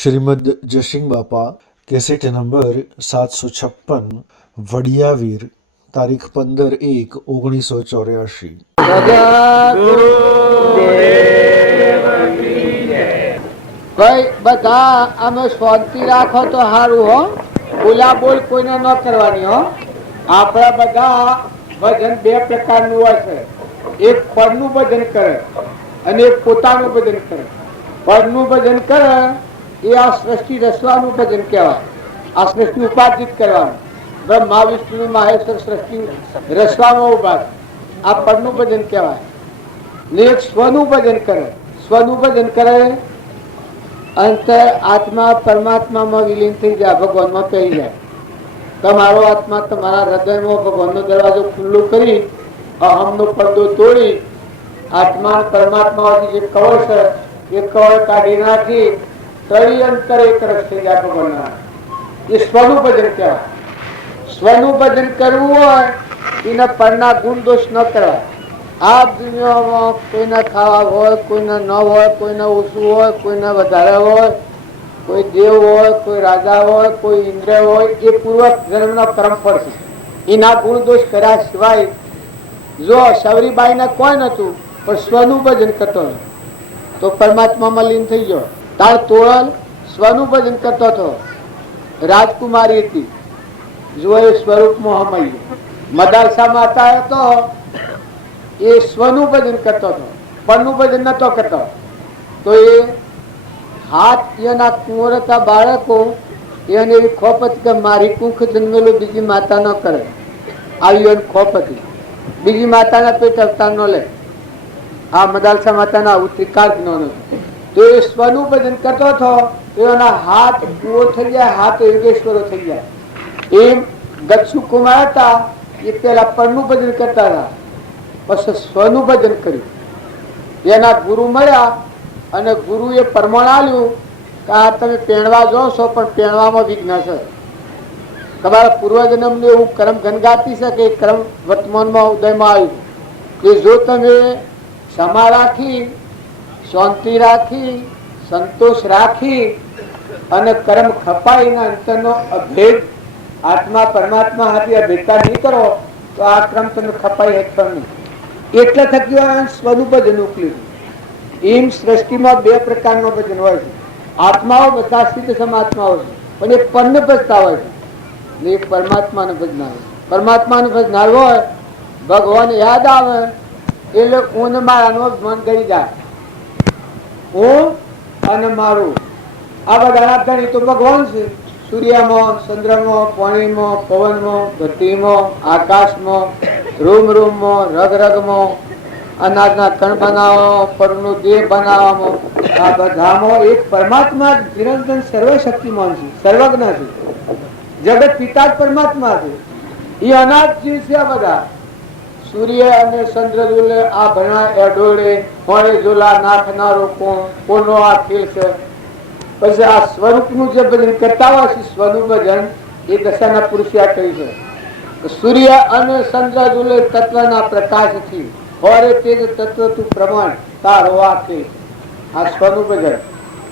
श्रीमद जयसिंह बापा cassette number 756 वडियावीर तारीख 15/1/1984। ભાઈ બધા અમે શાંતિ રાખો તો સારું હો, બોલા બોલ કોઈને ન કરવાની હો. આપણા બધા ભજન બે પ્રકારનું હોય છે, એક પરનું ભજન કરે અને એક પોતાનું ભજન કરે. પરનું ભજન કરે એ આ સૃષ્ટિ રચવાનું ભજન કહેવાય. આ સૃષ્ટિ ઉપાર્જિત કરવાનું, બ્રહ્મા વિષ્ણુ મહેશ્વર સૃષ્ટિ રચવામાં ઉભા, આ પરનું ભજન કહેવાય. ને એક સ્વનું ભજન કરે. સ્વનું ભજન કરે અંતે આત્મા પરમાત્મામાં વિલીન થઈ જાય, ભગવાનમાં પહેરી જાય. તમારો આત્મા તમારા હૃદયમાં ભગવાનનો દરવાજો ખુલ્લો કરી અહમનો પડદો તોડી આત્મા પરમાત્મા જે કવળ છે એ કવળ કાઢી નાખી તળી અંતર એક રસ થઈ જાય ભગવાનના. એ સ્વનું ભજન કહેવાય. સ્વનું ભજન કરવું હોય એને પરના ગુણ દોષ ન કરવા. આ દુનિયામાં કોઈના ખાવા હોય, કોઈના ન હોય, કોઈને ઓછું હોય, કોઈને વધારે હોય, કોઈ દેવ હોય, કોઈ રાજા હોય, કોઈ ઇન્દ્ર હોય, એ પૂર્વ જન્મનો કર્મ ફળ છે. એના ગુણ દોષ કર્યા સિવાય જો સવરીબાઈને કોઈ નતું પણ સ્વનું ભજન કરતો તો પરમાત્મામાં લીન થઈ ગયો. તાર તોળલ સ્વનું ભજન કરતો હતો. રાજકુમારી હતી, જો એ સ્વરૂપમાં હમાઈ ગયો. મદાલસા માતા હતો, એ સ્વનું ભજન કરતો હતો, પરનું ભજન નતો કરતો. તો એ હાથ એના કુંવર હતા બાળકો, એને એવી ખોપ હતી કે મારી કુંખ જન્મેલું બીજી માતા ન કરે. આવી એની ખોપ હતી, બીજી માતાના પેટ અવતાર ન લે. આ મદાલસા માતાના ઉત્તરિકાળ જ્ઞાન હતું. તો એ સ્વનું ભજન કરતો હતો, તો એના હાથ કુંવર થઈ જાય, હાથ યોગેશ્વરો થઈ જાય. એમ દક્ષુ કુમાર હતા, એ પેલા પરનું ભજન કરતા હતા, પછી સ્વનું ભજન કર્યું. એના ગુરુ મળ્યા અને ગુરુએ પરમાણ આલ્યું કે આ તમે પહેણવા જો છો પણ પહેણવામાં વિઘ્ન છે. તમારા પૂર્વજન્મનું એવું કર્મ ગનગાતી છે કે કર્મ વર્તમાનમાં ઉદયમાં આવ્યું કે જો તમે ક્ષમા રાખી, શાંતિ રાખી, સંતોષ રાખી અને કર્મ ખપાઈના અંતરનો અભેદ આત્મા પરમાત્મા હાથી અભેદતા નહીં કરો તો આ ક્રમ તમે ખપાઈ હેઠળ નહીં. એટલે થકી સ્વનું ભજન ઉકલ્યું. એમ સૃષ્ટિમાં બે પ્રકારનો ભજન હોય છે. આત્માઓ બધા સિદ્ધ સમાત્માઓ છે, પણ એ પરને ભજતા હોય છે ને એક પરમાત્માને ભજનાર. પરમાત્માનું ભજનાર હોય, ભગવાન યાદ આવે એટલે હું મારાનું મન ગળી જાય. હું અને મારું આ બધા ધણી તો ભગવાન છે. સૂર્યમાં, ચંદ્રમાં, પાણીમાં, પવનમાં, ધરતીમાં, આકાશમાં, રૂમ રૂમમાં, રગ રગમાં, અનાજના કણ બનાવવામાં, પરનું દેહ બનાવવામાં, આ બધામાં એક પરમાત્મા નિરંજન સર્વશક્તિમાન છે, સર્વજ્ઞ છે. જગત પિતા જ પરમાત્મા છે. એ અનાજ જીવ છે. આ બધા સૂર્ય અને ચંદ્ર જોલે આ ભણા એડોળે હોળે જોલા નાખનારો કોનો આ ખેલ છે. પછી આ સ્વરૂપનું જે ભજન કરતા હોય છે, સ્વનું ભજન એ દશાના પુરુષિયા કહી છે. સૂર્ય અને ચંદ્ર જોલે તત્વના પ્રકાશથી હોરે તેજ તત્વ તું પ્રમાણ તારો આ છે. આ સ્વનું ભજન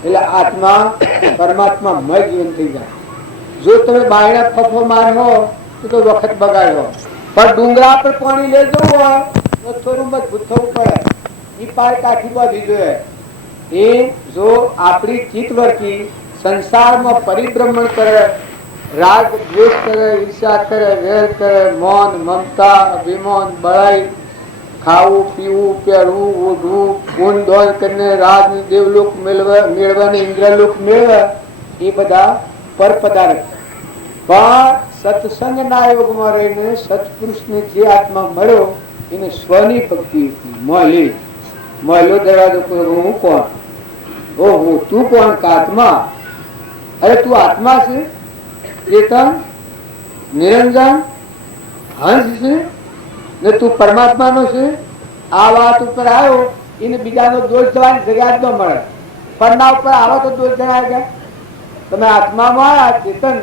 એટલે આત્મા પરમાત્મા મય જીવન થઈ જાય. જો તમે બાયણા ફફો માર્યો તો વખત બગાડ્યો, પણ ડુંગરા પર પાણી લઈ જવું હોય તો થોડું મજબૂત થવું પડે. એ પાર કાઠી બાંધી જોઈએ. એ જો આપણી ચિત્ત વર્તી સંસારમાં પરિભ્રમણ કરે, રાગ દ્વેષ કરે, ઈર્ષા કરે, વેર કરે, મૌન, મમતા, અભિમાન, બળાઈ, ખાવું, પીવું, પહેરવું, ઓઢવું, ગુણ દોન કરીને રાજ દેવલોક મેળવે, ઇન્દ્રલોક મેળવે, એ બધા પર પદાર્થ. પણ સત્સંગના યોગમાં રહીને સત્પુરુષને જે આત્મા મળ્યો એને સ્વની ભક્તિ મળી. મળ્યો દરવાજો હું કોણ? ઓહો, તું કોણ? આત્મા. અરે તું આત્મા છે, ચેતન, નિરંજન, હંસ છે ને તું પરમાત્માનો છે. આ વાત ઉપર આવ્યો એને બીજાનો દોષ જવાની જરૂરિયાત ન મળે. પરના ઉપર આવો તો દોષ જણાય જાય. તમે આત્મામાં આવ્યા, ચેતન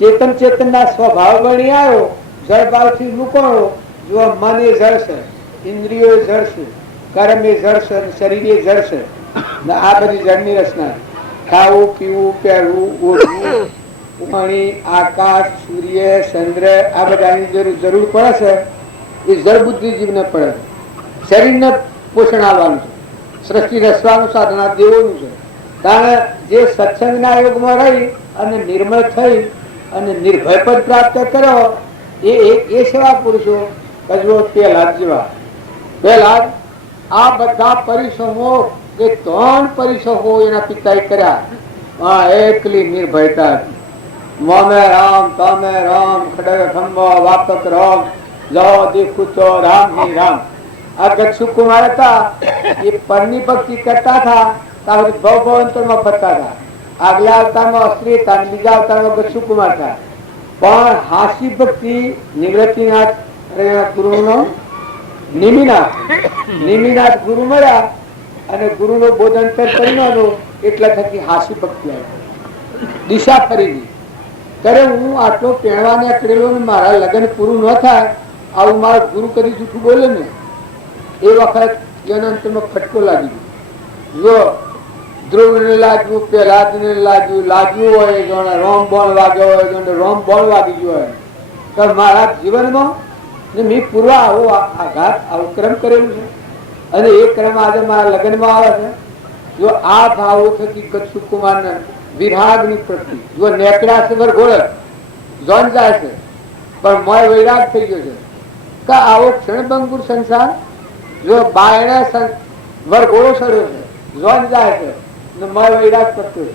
ચેતન ચેતનના સ્વભાવ બની આવ્યો, જળ ભાવથી મૂકોણો. જો મન એ જળ છે, ઇન્દ્રિયો જળ છે, કર્મ એ જળ છે, શરીર એ જળ છે. આ બધી જળની રચના. ખાવું પીવું પહેરવું ઓઢવું પાણી આકાશ સૂર્ય ચંદ્ર આ બધાની જરૂર પડે છે એ જળ બુદ્ધિ જીવને પડે છે. શરીરને પોષણ આવવાનું છે, સૃષ્ટિ રચવાનું સાધન આ દેવોનું છે. કારણ જે સત્સંગના યોગમાં રહી અને નિર્મળ થઈ અને નિર્ભય પદ પ્રાપ્ત કર્યો એ સેવા પુરુષો કજવો પહેલા જેવા. પહેલા આ બધા પરિશ્રમો એ 3 પરિશ્રમો એના પિતાએ કર્યા. એકલી નિર્ભયતા, મોમે રામ તમે રામ ખડગ ખંભો વાપક રામ જો દીખું તો રામ હી રામ. આ ગચ્છુ કુમાર હતા એ પરની ભક્તિ કરતા હતા ત્યાં ભવભવંતરમાં ફરતા હતા. આગલા અવતારમાં અસ્ત્રી હતા, બીજા અવતારમાં ગચ્છુ કુમાર હતા. પણ હાસી ભક્તિ નિવૃત્તિનાથ ગુરુનો નિમિનાથ ગુરુ મળ્યા અને ગુરુનો બોધંતર કર્યું એટલા થકી હાસી ભક્તિ આવી, દિશા ફરી ગઈ. ત્યારે હું આટલો પહેણવાને કરેલો ને મારા લગ્ન પૂરું ન થાય આવું મારો ગુરુ કદી જૂઠું બોલે ને એ વખત એના અંતરમાં ખટકો લાગી ગયો. જો ધ્રુવને લાગ્યું, પ્રહલાદને લાગ્યું હોય જોને રોમ બોલ વાગ્યો હોય જોને રોમ બોલ વાગી ગયો હોય તો મારા જીવનમાં મેં પૂર્વ આવો આઘાત આવું ક્રમ કરેલું છે અને એ ક્રમ આજે મારા લગ્નમાં આવે છે. જો આ ભાવો થકી ગચ્છુ કુમારને વિરાગની પ્રતિ જો નેકડા છે વરઘોડે જોન જાય છે પણ મોય વૈરાગ થઈ ગયો છે કે આવો ક્ષણભંગુર સંસાર જો બાયણે વરઘોડો સડ્યો છે જોન જાય છે ને મોય વૈરાગ કરતો છે.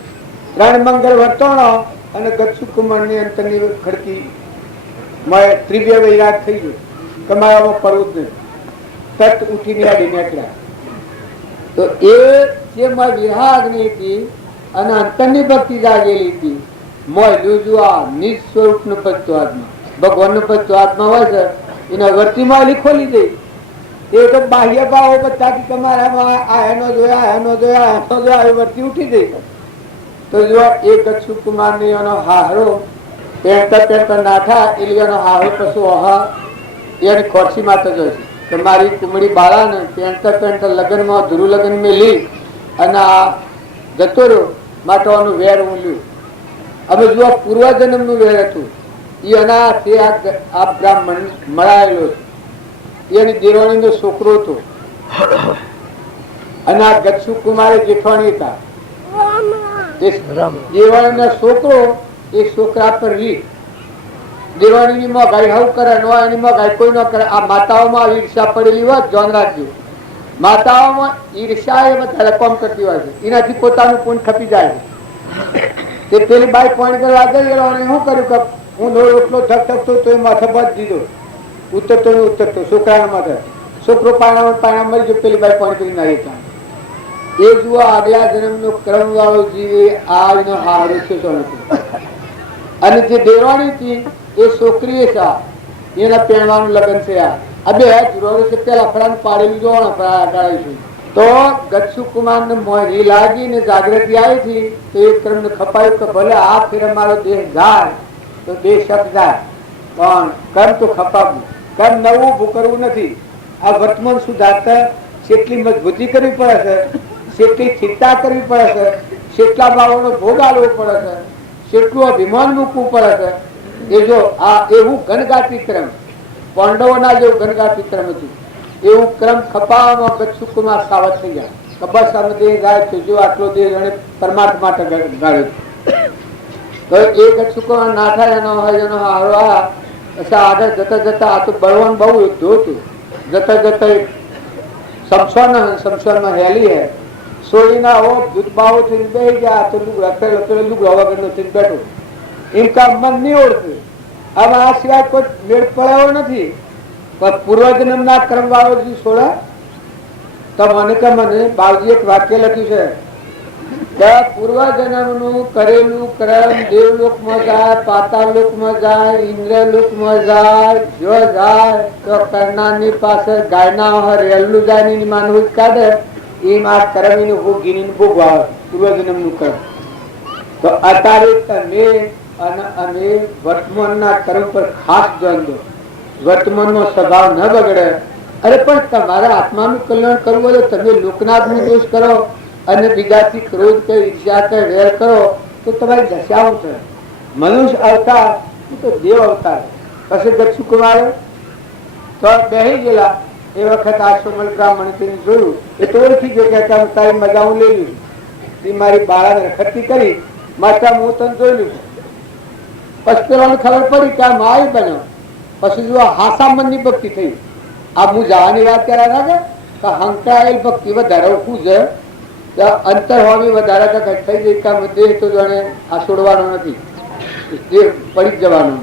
3 મંગળ વર્તણો અને ગચ્છુ કુમારની અંતરની ખડકી મોય ત્રિવ્ય વૈરાગ થઈ ગયો. કમાવામાં પડવું જ નહીં, તટ ઉઠીને આડી નીકળ્યા. તો એ જે મોય વિરાગની હતી અને અંતરની ભક્તિ જાગેલી હતી મોય જોજો આ નિજ સ્વરૂપનો પત્તો આત્મા ભગવાનનો પત્તો આત્મા હોય છે એના વર્તીમાં લીખોલી દે. એ તો બાહ્ય ભાવો બધા તમારામાં આ એનો જોયા એ વર્તી ઉઠી ગઈ. તો જો એ ગચ્છુ કુમાર ની એનો હાહરો પહેરતા નાઠા એટલે એનો હાહરો પશુ હા એની ખોરસી માથે જોઈશે કે મારી કુમળી બાળાને પહેરતા લગ્નમાં ધ્રુવ લગ્ન મેં લી અને આ જતો રહ્યો માટવાનું વેર હું લ્યું. હવે જો પૂર્વજન્મનું વેર હતું એ અનાથી આ બ્રાહ્મણ મળાયેલો છે. એની દેવાણીનો છોકરો હતો અને આ ગચ્છુ કુમારે જેઠવાણી હતા. દેવાણીનો છોકરો એ છોકરા પર રી દેવાણીની મોગાઈ હવ કરે નો એની મોગાઈ કોઈ ન કરે. આ માતાઓમાં ઈર્ષા પડેલી હોય જોન રાખજો. માતાઓમાં ઈર્ષા એ વધારે કોમ કરતી હોય છે, એનાથી પોતાનું પૂન ખપી જાય છે. પેલી બાઈ પોઈન્ટ કરવા ગઈ શું કર્યું કે હું રોટલો ધકધકતો તો એ માથે બાદ દીધો ઉતરતો છોકરાના માથે. છોકરો પાણા મરી ગયો, પેલી બાઈ પોઈન્ટ કરી નાખી. એ જુઓ આગલા જન્મનો ક્રમ વાળો જીવે આ એનો હારો છે. અને જે દેવાણી હતી એ છોકરી છે એના પહેણવાનું લગ્ન છે. આ બે પેલા ફળાને પાડેલું જોવાનું તો ગચ્છુ કુમાર ને મોરી લાગી ને જાગૃતિ આવી હતી તો એ ક્રમ ને ખપાયું કે ભલે આ ફેર મારો દેહ જાય તો દેહ શક જાય પણ કર્મ તો ખપાવવું. કર્મ નવું ઉભું કરવું નથી. આ વર્તમાન સુધારતા કેટલી મજબૂતી કરવી પડે છે, કેટલી ચિંતા કરવી પડે છે, કેટલા ભાવોનો ભોગ આલવો પડે છે, કેટલું અભિમાન મૂકવું પડે છે. એ જો આ એવું ઘનઘાતી ક્રમ પાંડવોના જેવું ઘનઘાતી ક્રમ હતું એવું ક્રમ ખપાવવામાં ગચ્છુ કુમાર સાવધ થઈ ગયા. બસ અમે દેહ ગાય છે જો આટલો દેહ એને પરમાર્થ માટે ગાળ્યો. તો એ ગચ્છુ કુમાર ના થાય એનો હોય એનો હારો આગળ જતા આ તો બળવાન બહુ યુદ્ધ હતું. જતા શમશાનમાં હેલી હે સોળીના હો દૂધબાવો થઈને બેસી ગયા તો લુગડા વગરનો થઈને બેઠો. એમ કામ મન નહીં ઓળખ્યું. હવે આ સિવાય કોઈ મેળ પડ્યો નથી. પણ પૂર્વજન્મના કર્મ વાળો જે છોડે તો મને બાવજી એક વાક્ય લખ્યું છે કે પૂર્વજન્મનું કરેલું કર્મ દેવલોકમાં જાય, પાતાળલોકમાં જાય, ઇન્દ્રલોકમાં જાય. જો જાય તો કરનારની પાસે ગાયના રેલું જાય ની માનવું કાઢે એમ આ કર્મીનું ભોગીની ભોગવા પૂર્વજન્મનું કર્મ. તો અત્યારે તમે અને અમે વર્તમાનના કર્મ પર ખાસ ધ્યાન દો. વર્તમાનનો સ્વભાવ ન બગડે. અરે પણ તમારા આત્માનું કલ્યાણ કરવું હોય તમે લોકનાથનો દોષ કરો અને બીજાથી ક્રોધ કે ઈર્ષ્યા કે વેર કરો તો તમારી દશા શું છે? મનુષ્ય અવતાર તો દેવ અવતાર. પછી દક્ષુ કુમારે તો બેહી ગયેલા એ વખત આશ્રમ બ્રાહ્મણ જોયું એ તો ઓળખી ગયો કે તારી મજા હું લઈ લીધી, એ મારી બાળાને ખર્ચી કરી માતા હું તને જોઈ લીધું. પછી પેલાને ખબર પડી કે આ માય બન્યો. પછી જો હાસામનની ભક્તિ થઈ. આ હું જવાની વાત કર્યા હતા કે હંકાયેલ ભક્તિ વધારે ઓછું છે, અંતર હોવી વધારે થઈ ગઈ કામ દેહ તો જાણે આ છોડવાનો નથી, દેહ પડી જવાનો.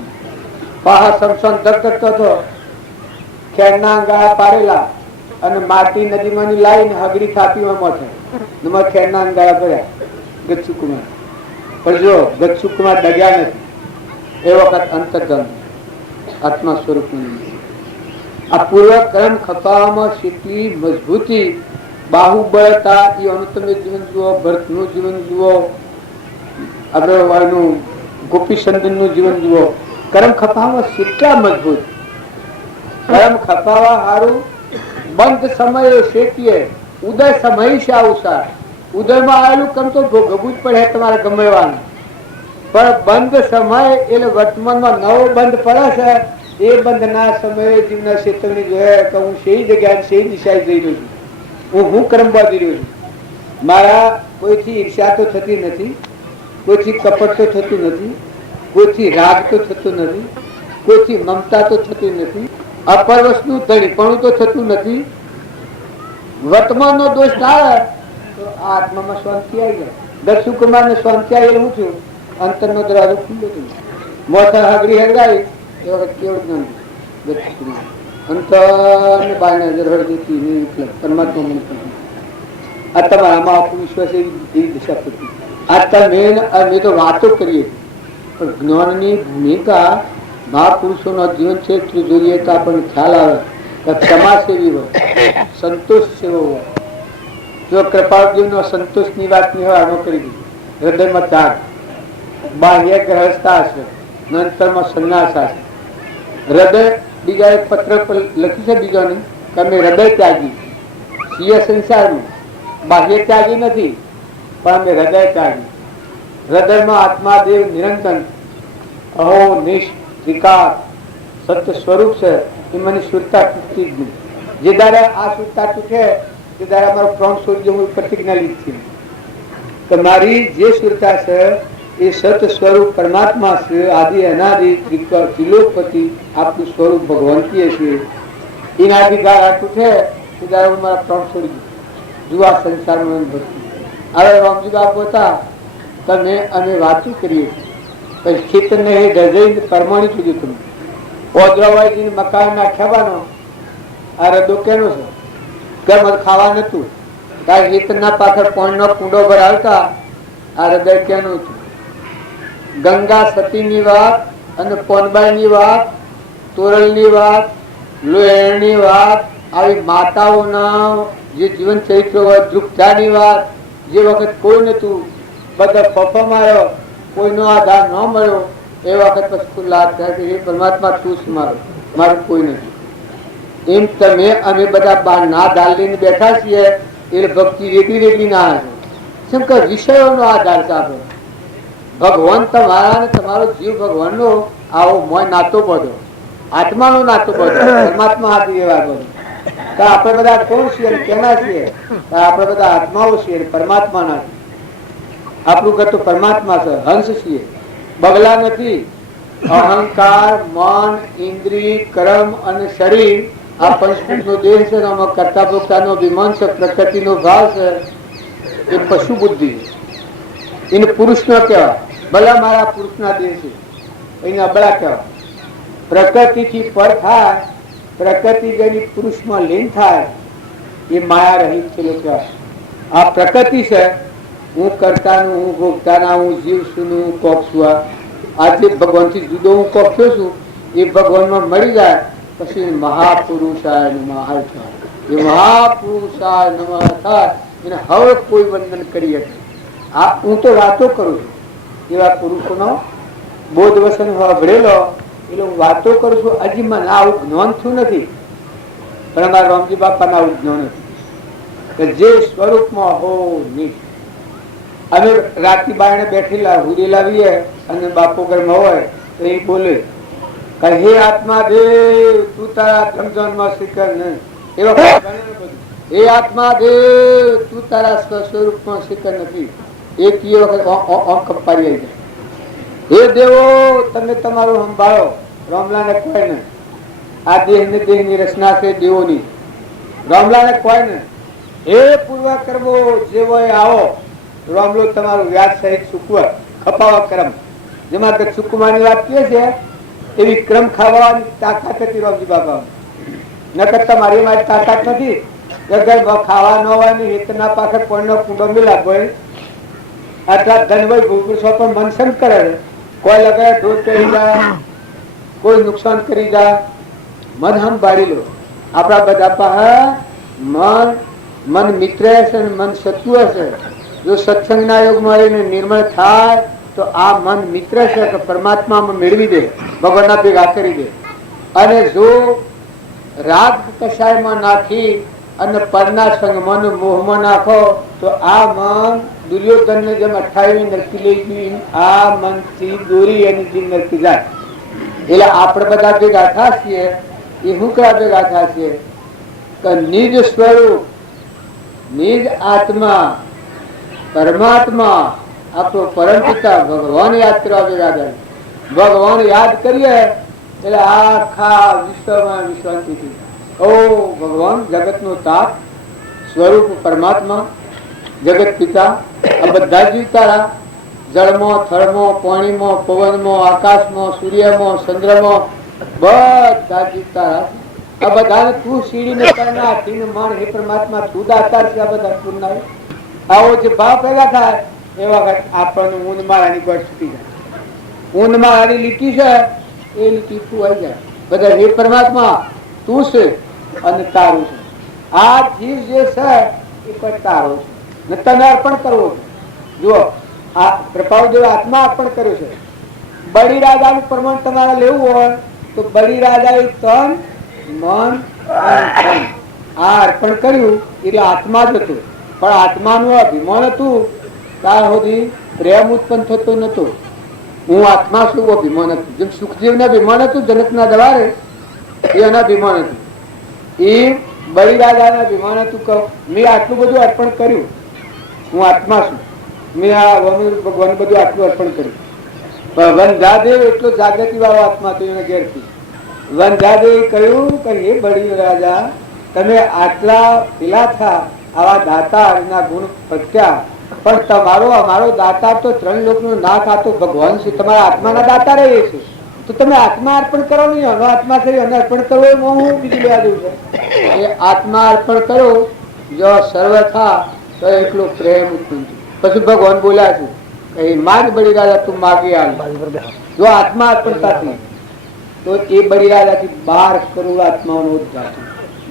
પાહા સમસન કરતો હતો, ખેરના અંગાળા પાડેલા અને માટી નદીમાં લાવીને હગડી થાપીમાં છે ખેરના અંગાળા ભર્યા ગચ્છુ કુમાર. પણ જો ગચ્છુ કુમાર ડગ્યા નથી. એ વખત અંતર્ગમ આત્મા સ્વરૂપ. આ પૂર્વ કર્મ ખપાવવામાં કેટલી મજબૂતી, બાહુબળતા એનું તમે જીવન જુઓ, ભરતનું જીવન જુઓ, આપણે ગોપીચંદનનું જીવન જુઓ. કર્મ ખપાવવામાં કેટલા મજબૂત. કર્મ ખપાવવા સારું બંધ સમયે શેકીએ, ઉદય સમય છે અવસાર. ઉદયમાં આવેલું કર્મ તો ભોગવવું જ પડે તમારે ગમેવાનું. પણ બંધ સમય એટલે વર્તમાનમાં નવો બંધ પડે છે. એ બંધ ના સમયે જીવના ક્ષેત્રની જોયા કે હું સહી જગ્યાએ સહી દિશાએ જઈ રહ્યો છું, હું કર્મ બાંધી રહ્યો છું. મારા કોઈથી ઈર્ષ્યા તો થતી નથી, કોઈથી કપટ તો થતું નથી, કોઈથી રાગ તો થતું નથી, કોઈથી મમતા તો થતી નથી, અપરવશનું ધણીપણું તો થતું નથી. વર્તમાનનો દોષ આવે તો આ આત્મામાં શાંતિ આવી જાય. દક્ષુ કુમાર ને શાંતિ આવી હું છું, અંતરનો દરવાજો ખુલ્લો થયો. મોટા હગડી હંગાવી એ વખત કેવું જ્ઞાન અંતર બાયને જરહળ દેતી નહીં એટલે પરમાત્મા મને આ તમારામાં આખો વિશ્વાસ એવી દિશા થતી. આ તમે તો વાતો કરીએ પણ જ્ઞાનની ભૂમિકા મહાપુરુષોનો જીવન ચરિત્ર જોઈએ તો આપણને ખ્યાલ આવે કે ક્ષમા સેવી હોય, સંતોષ સેવો હોય. જો કૃપાળજીનો સંતોષની વાત નહીં હોય, આનો કરી દીધી. હૃદયમાં ત્યાગ, બાહ્ય ગ્રહસ્થા હશે, અંતરમાં સંન્યાસ હશે. હૃદય બીજા એક પત્ર પર લખ્યું છે બીજાને કે અમે હૃદય ત્યાગી છીએ સંસારમાં, બાહ્ય ત્યાગી નથી પણ અમે હૃદય ત્યાગી. હૃદયમાં આત્મા દેવ નિરંતર અહો નિષ્ઠ વિકાર સત્ય સ્વરૂપ છે. એ મને સુરતા તૂટતી જ નહીં. જે દાડા આ સુરતા તૂટે તે દાડા મારો પ્રાણ છોડી હું પ્રતિજ્ઞા લીધી કે મારી જે સુરતા છે એ સત સ્વરૂપ પરમાત્મા છે, આદિ અનાદિ ત્રિલોકપતિ આપણું સ્વરૂપ ભગવંતીય છે. એનાથી દાડા તૂટે તે દાડા હું મારા પ્રાણ છોડી દીધું. જુઆ સંસારમાં ભક્તિ. હવે રામજી બાપુ હતા તમે અમે વાતું કરીએ ખેતર ને ગજઈ પરમાણી સુધી તમે ઓદ્રવાઈ મકાન નાખ્યાવાનો આ રદો કેનો છે કેમ ખાવા નતું કારણ ખેતરના પાછળ પોણનો કુંડો ભરાવતા આ હૃદય કેનું હતું. ગંગા સતીની વાત અને પોનબાઈની વાત, તોરલની વાત, લોહેણની વાત, આવી માતાઓના જે જીવન ચરિત્ર હોય, દુઃખતાની વાત, જે વખત કોઈ નતું બધા પપ્પા માર્યો, કોઈનો આધાર ન મળ્યો એ વખત પછી ખુલ્લા થાય પરમાત્મા તું જ મારું કોઈ નથી. એમ તમે અમે બધા બાર ના ધાર લઈને બેઠા છીએ એટલે ભક્તિ વેગળી વેગળી ના આવે. શું કે વિષયોનો આધાર છે આપણે. ભગવાન તમારા અને તમારો જીવ ભગવાનનો આવો મોય નાતો બધો, આત્માનો નાતો બધો, પરમાત્મા હાથી વ્યવહાર બધો. તો આપણે બધા કોણ છીએ કેના છીએ? આપણે બધા આત્માઓ છીએ, પરમાત્માના. આપણું ઘર તો પરમાત્મા છે, હંસ છીએ, બગલા નથી. અહંકાર, મન, ઇન્દ્રિય, કર્મ અને શરીર આ પંચભૂતનો દેહ છે. આમાં કરતા ભોગતાનો અભિમાન છે, પ્રકૃતિનો ભાવ છે. એ પશુ બુદ્ધિ એને પુરુષ ન કહેવાય. ભલા મારા પુરુષના દેહ છે એને અબળા કહેવાય. પ્રકૃતિથી પર થાય, પ્રકૃતિ જેની પુરુષમાં લીન થાય એ માયા રહિત છે કહેવાય. આ પ્રકૃતિ છે. હું કરતાનું, હું ભોગતાના, હું જીવ છું, હું કોક છું. આજે ભગવાનથી જુદો હું કોક થયો છું એ ભગવાનમાં મળી જાય પછી મહાપુરુષાય નમઃ થાય. એ મહાપુરુષાય નમઃ થાય એને હવે કોઈ વંદન કરી શકે. આ હું તો વાતો કરું છું એવા પુરુષોનો બોધ વસન ભરેલો એટલે હું વાતો કરું છું. હજી મને આવું જ્ઞાન થયું નથી પણ અમારા રામજી બાપાને આવું જ્ઞાન હતું કે જે સ્વરૂપમાં હો નિજ. અમે રાતી બાયણે બેઠેલા હુડી લાવીએ અને બાપુ ઘરમાં હોય તો એ બોલે કે હે આત્મા દેવ તું તારા ધમધમમાં શિખર ને એવા હે આત્મા દેવ તું તારા સ્વરૂપમાં શિખર નથી. એક વખત કંપારી આવી જાય. હે દેવો તમે તમારું સંભાળો. રામલાને કોઈ ને આ દેહ ને દેહ ની રચના છે દેવોની. રામલાને કોઈ ને હે પૂર્વ કરવો જેવો આવો. રામલો તમારું વ્યાજ સહિત ચૂકવ ખપાવા ક્રમ જેમાં ચૂકવાની વાત કહે છે એવી ક્રમ ખાવાની તાકાત હતી રામજી બાબા. નકર તમારી મારી તાકાત નથી. ખાવા ન હોય ને હિતના પાછળ કોઈનો કુંડો મિલા ભાઈ આટલા ધનભાઈ ભૂપુરુષો પણ મનસન કરે. કોઈ લગાડે ઢોર કરી જાય, કોઈ નુકસાન કરી જાય. મન હમ બાળી લો. આપણા બધા પાસે મન મિત્ર હશે ને મન શત્રુ હશે. જો સત્સંગના યોગમાં રહીને નિર્મળ થાય તો આ મન મિત્ર છે કે પરમાત્મામાં મેળવી દે, ભગવાનના ભેગા કરી દે. અને જો રાગ કસાયમાં નાખી અને પરના સંગમાં મોહમાં નાખો તો આ મન દુર્યોધન ને જેમ 28 નરકી લઈ ગઈ આ મન થી દોરી એની જીવ નરકી જાય. એટલે આપણે બધા ભેગા થાશીએ એ શું કયા ભેગા થાશીએ કે નિજ સ્વરૂપ નિજ આત્મા પરમાત્મા આપણો પરમ પિતા ભગવાન યાદ કરવા ભેગા થાય. ભગવાન યાદ કરીએ એટલે આખા વિશ્વમાં વિશ્રાંતિ થઈ. ઓ ભગવાન જગત નો તાપ સ્વરૂપ પરમાત્મા જગત પિતા આ બધા જ તારા જળમાં થળમાં પાણીમાં પવનમાં આકાશમાં સૂર્યમાં ચંદ્રમાં બધા જ તારા. આ બધાને તું સીડીને કરના તીન મણ હે પરમાત્મા તું દાતાર છે. આ બધા પૂર્ણ આવો જે ભાવ પેદા થાય એ વખત આપણને ઊંધ મારાની પર છૂટી જાય. ઊંધ મારાની લીટી છે એ લીટી તું આવી જાય. બધા હે પરમાત્મા તું છે અને તારું છે. આ જીવ જે છે એ પણ તારો છે ને તને અર્પણ કરવો છે. જુઓ આ કૃપાળુદેવ આત્મા અર્પણ કર્યો છે. બળી રાજાનું પ્રમાણ તમારે લેવું હોય તો બળી રાજાએ તન મન અને ધન આ અર્પણ કર્યું એટલે આત્મા જ હતું. પણ આત્માનું અભિમાન હતું ત્યાર સુધી પ્રેમ ઉત્પન્ન થતો નતો. હું આત્મા શું અભિમાન હતું. જેમ સુખદેવ ને અભિમાન હતું જનકના દવારે એના અભિમાન હતું. એ બળી રાજાના અભિમાન હતું કે મેં આટલું બધું અર્પણ કર્યું, હું આત્મા છું, મેં આ ભગવાન બધું આટલું અર્પણ કર્યું. વનરાદેવ એટલો જાગૃતિ વાળો આત્મા હતો એને ઘેરથી. વનરાદેવ કહ્યું કે હે બળી રાજા તમે આટલા પેલા થા આવા દાતાના ગુણ પ્રત્યા પણ તમારો અમારો દાતા તો 3 લોકનો નાથ આ તો ભગવાન છે. તમારા આત્માના દાતા રહે છે તો તમે આત્મા અર્પણ કરો નહીં. એનો આત્મા કરી અને અર્પણ કરવો એમાં હું બીજું લેવા દઉં છે. એ આત્મા અર્પણ કરો જો સર્વ થા તો એટલો પ્રેમ ઉત્પન્ન. પછી ભગવાન બોલ્યા છે કે માગ બળી રાજા તું માગી આવ. જો આત્મા અર્પણ થતી તો એ બળી રાજાથી 12 કરોડ આત્માઓનો ઉદ્ધાર.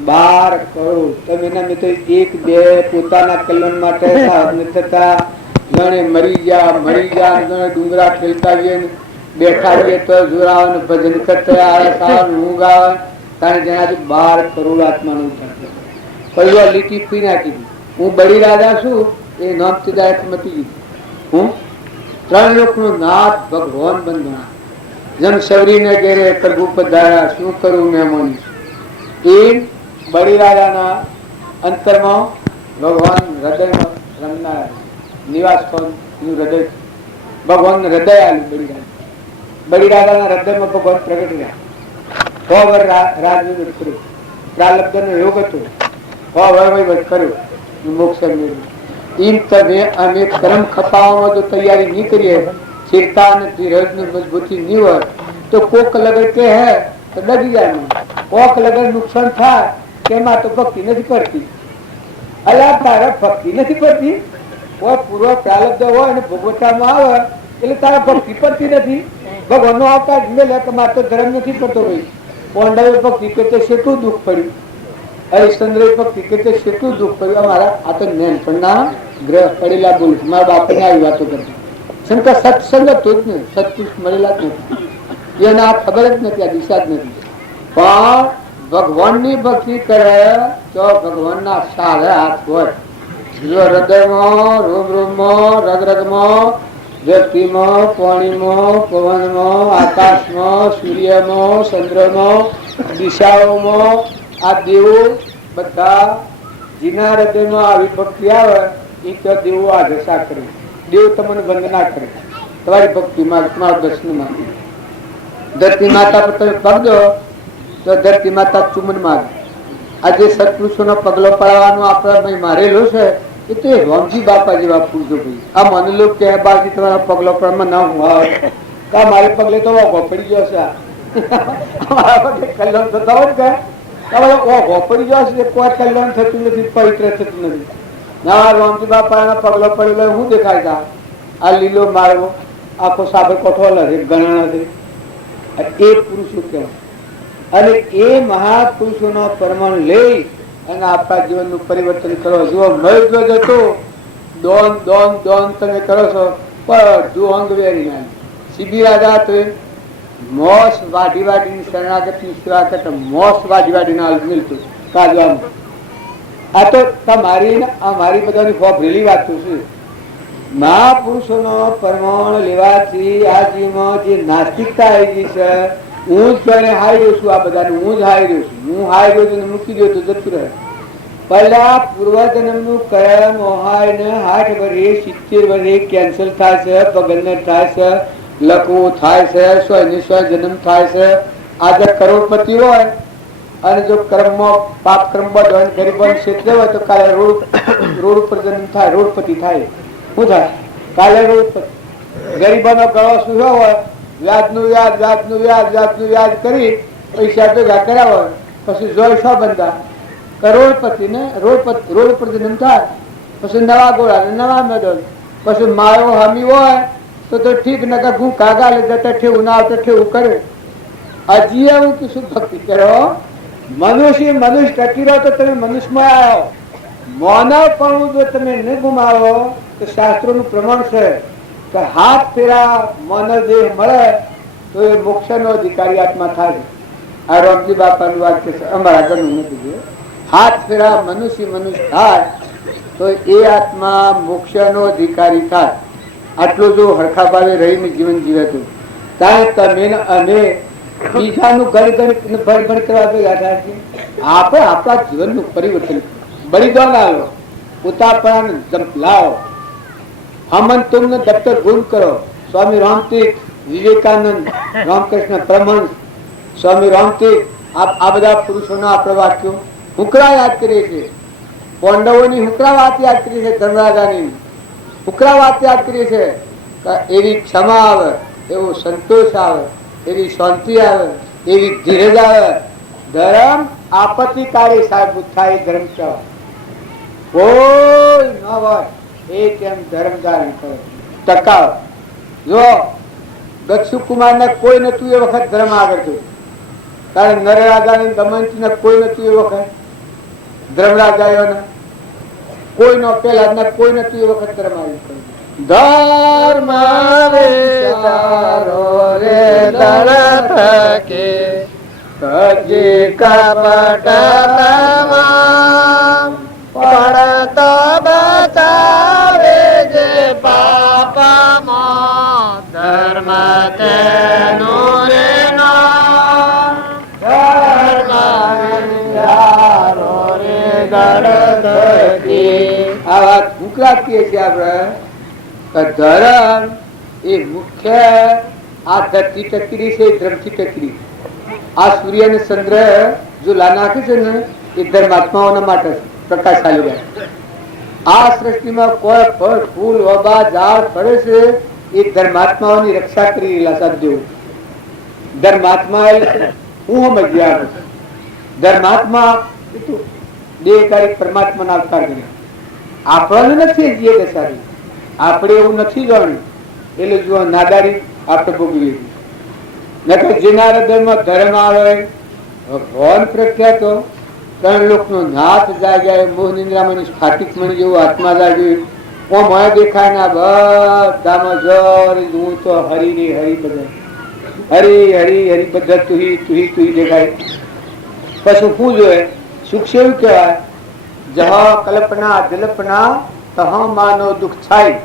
12 કરોડ. તમે એના મિત્ર 1 2 પોતાના કલ્યાણ માટે થતા જાણે મરી જા ડુંગરા ખેલતા બેઠા તો જોરાવ ભજન કરતા ઊંઘ આવે તારે જેનાથી 12 કરોડ આત્માનો ઉદ્ધાર. કઈ લીટી ફી નાખી હું બળી રાજા છું એ નામ સિદ્ધાર્થ મતી ગયું. હું 3 લોકનો નાથ ભગવાન બંધના જન શબરીને ઘેરે પ્રભુ પધારા શું કરું મહેમાન. એ બળી રાજાના અંતરમાં ભગવાન હૃદયમાં રમનાર નિવાસ નું હૃદય ભગવાન હૃદય આવ્યું. બળી રાજાના હૃદયમાં ભગવાન પ્રગટ રહ્યા. 100 વર્ષ રાજવીર કર્યું. પ્રાલબ્ધનો યોગ હતો. 100 વર્ષ કર્યો મોક્ષ મેળવ્યું. એમ તમે અમે કર્મ ખપાવવામાં જો તૈયારી નહીં કરીએ, સ્થિરતા અને ધીરજની મજબૂતી નહીં હોય તો કોક લગડ કે હે તો ડગી જાય. કોક લગડ નુકસાન થાય તેમાં તો ભક્તિ નથી પડતી. અલા તારા ભક્તિ નથી પડતી. કોઈ પૂર્વ પ્રાલબ્ધ હોય અને ભોગવટામાં આવે એટલે તારા ભક્તિ પડતી નથી. ભગવાનનો આવકાર મેલે કે મારે તો ધર્મ નથી પડતો. ભાઈ પોંડવે ભક્તિ કરતે કેટલું દુઃખ પડ્યું. હરિશ્ચંદ્ર ભક્તિ કરતે કેટલું દુઃખ પડ્યું. અમારા આ તો નેનપણના ગ્રહ પડેલા બોલ મારા બાપને આવી વાતો કરતા. શંકર સત્સંગ તો જ ને સત્પુરુષ મળેલા જ નથી. એને આ ખબર જ નથી, આ દિશા જ નથી. પણ ભગવાનની ભક્તિ કરે તો ભગવાનના સારા હાથ હોય. જો હૃદયમાં, રૂમ રૂમમાં, રગ રગમાં, ધરતીમાં, પાણીમાં, પવનમાં, આકાશમાં, સૂર્યમાં, ચંદ્રમાં, દિશાઓમાં આ દેવો બધા જેના હૃદયમાં આવી ભક્તિ આવે એ તો દેવો આ દશા કરે. દેવ તમને વંદના કરે તમારી ભક્તિમાં, તમારા દર્શનમાં. ધરતી માતા પર તમે પગ દો તો ધરતી માતા ચુમન માગે. આજે સત્પુરુષોનો પગલો પડાવવાનો આપણે મારેલો છે એ તો રામજી બાપા જેવા પૂછો ભાઈ. આ મને લોકો કે બાકી તમારા પગલો પડવામાં ના હું આવે મારે પગલે તો ઓઘો પડી ગયો છે. કલ્યાણ થતા હોય કે ઓઘો પડી ગયો છે, કોઈ કલ્યાણ થતું નથી, પવિત્ર થતું નથી. ના રામજી બાપા પગલો પડેલો શું દેખાય તા? આ લીલો માળવો આખો સાબર કોઠો લડે ગણના હતી. એ પુરુષો કહેવાય. અને એ મહાપુરુષોનો પરમાણુ લઈ અને આપણા જીવનનું પરિવર્તન કરો. જુઓ મયુર જતો દોન દોન દોન તમે કરો છો બધું અંગ વેરી ના. સીધી રાજા તો મોસ વાઢી વાઢીની શરણાગતની સેવા કરતા મોસ વાઢી વાઢીને મિલતું કાઢવાનું. આ તો તમારી અમારી બધાની ફોફરેલી વાતો છે. મહાપુરુષોનો પરમાણુ લેવાથી આ જીવમાં જે નાસ્તિકતા આવી ગઈ છે, હું જ તેને હારી રહ્યો છું, આ બધાને હું જ હારી રહ્યો છું, હું હારી રહ્યો છું મૂકી દો તો જતું રહે. પહેલા પૂર્વજન્મનું કર્મ ઓહાય ને 60 વર્ષે 70 વર્ષે કેન્સલ થાય છે, પગન્નર થાય છે, લખવું થાય છે, 100 જન્મ થાય છે. આજે કરોડપતિ હોય અને જો કર્મમાં પાપ કર્મ બધો હોય ગરીબોને ક્ષેત્રે હોય તો કાલે રોડ ઉપર જન્મ થાય, રોડપતિ થાય. શું થાય? કાલે રોડપતિ. ગરીબોનો ગળો સુયો હોય, વ્યાજનું વ્યાજ વ્યાજનું વ્યાજ વ્યાજનું વ્યાજ કરી પૈસા ભેગા કર્યા હોય પછી જોઈ શો બંધા કરોડપતિ ને રોડ પર જન્મ થાય. પછી નવા ગોળા ને નવા મેડલ. પછી માયો હામી હોય તો ઠીક નકર હું કાગા લઈ જતા ઠેવું ના આવતા ઠેવું કરે. હજી એવું કે શું ભક્તિ કરો? મનુષ્ય ટકી રહ્યો તો તમે મનુષ્યમાં આવ્યો. માનવ પણ જો તમે ન ગુમાવો તો શાસ્ત્રોનું પ્રમાણ છે કે હાથ ફેરા માનવ દેહ મળે તો એ મોક્ષનો અધિકારી આત્મા થાય. આ રામજી બાપાનું વાક્ય છે, અમારા ઘરનું નથી. હાથ ફેરા મનુષ્ય થાય તો એ આત્મા મોક્ષનો અધિકારી થાય. આટલું જો હરખા ભાવે રહીને જીવન જીવે તું ત્યાં તમે અમે બીજાનું ભણ કરવા ભેગા થાય છે. આપણે આપણા જીવનનું પરિવર્તન બલિદાન આવો, ઉતાપણાને જંપ લાવો. હમન તુમને દફતર ગુમ કરો. સ્વામી રામતીર્થ, વિવેકાનંદ, રામકૃષ્ણ પરમહંસ, સ્વામી રામતીર્થ આ બધા પુરુષોના આપણે વાક્યો હુકરા યાદ કરીએ છીએ. પાંડવોની હુકરા વાત યાદ કરીએ છીએ, ધર્મરાજાની હુકરા વાત યાદ કરીએ છીએ. એવી ક્ષમા આવે, એવો સંતોષ આવે, એવી શાંતિ આવે, એવી ધીરજ આવે. ધર્મ આપત્તિકારી સાબિત થાય ધર્મ કહેવાય. કોઈ ન હોય એ કેમ ધર્મ ધારણ કરે ટકાવ. જો દક્ષુ કુમાર ને કોઈ નતું એ વખત ધર્મ આગળ થયું, કારણ નરરાજા ની દમંતી ને કોઈ નતું એ વખત ધર્મરાજાઓ કોઈ નો પેલા ને કોઈ નતું એ વખત ધર્મ આગળ થયું. ધર્મ વિચારો રે દળ કે કજી કપટ પડતો બતાવે જે પાપમાં ધર્મ તેનું રે આ વાત ઉકલાતીએ છીએ આપણે. ધર્મ એ મુખ્ય આ ધરતી ટકરી છે, ધર્મથી ટકરી. આ સૂર્ય અને ચંદ્ર જો નાખે છે ને એ ધર્માત્માઓના માટે પ્રકાશ ચાલી જાય. આ સૃષ્ટિમાં કોઈ ફળ ફૂલ વબા ઝાડ ફળે છે એ ધર્માત્માઓની રક્ષા કરી રહેલા સાધ્યો. ધર્માત્મા હું સમજ્યા ધર્માત્મા દેહકારી પરમાત્માના અવતાર કર્યા. આપણને નથી જે દશારી, આપણે એવું નથી જાણ્યું એટલે જો નાદારી આપણે ભોગવી નકર જેના હૃદયમાં ધર્મ આવે ભગવાન પ્રખ્યાતો ત્રણ લોકનો નાથ જાગ્યા, મોહ નિંદ્રામાં ફાટિક મળી જેવું આત્મા જાગ્યું. ઓમ હોય દેખાય ના બધામાં જર હું તો હરી રે હરી બધા હરી હરી હરી બધા તુહી તુહી તુહી દેખાય. પછી શું જોઈએ? સુખ સેવું કહેવાય. જહ કલ્પના જલ્પના તહ માનો દુઃખ છાય,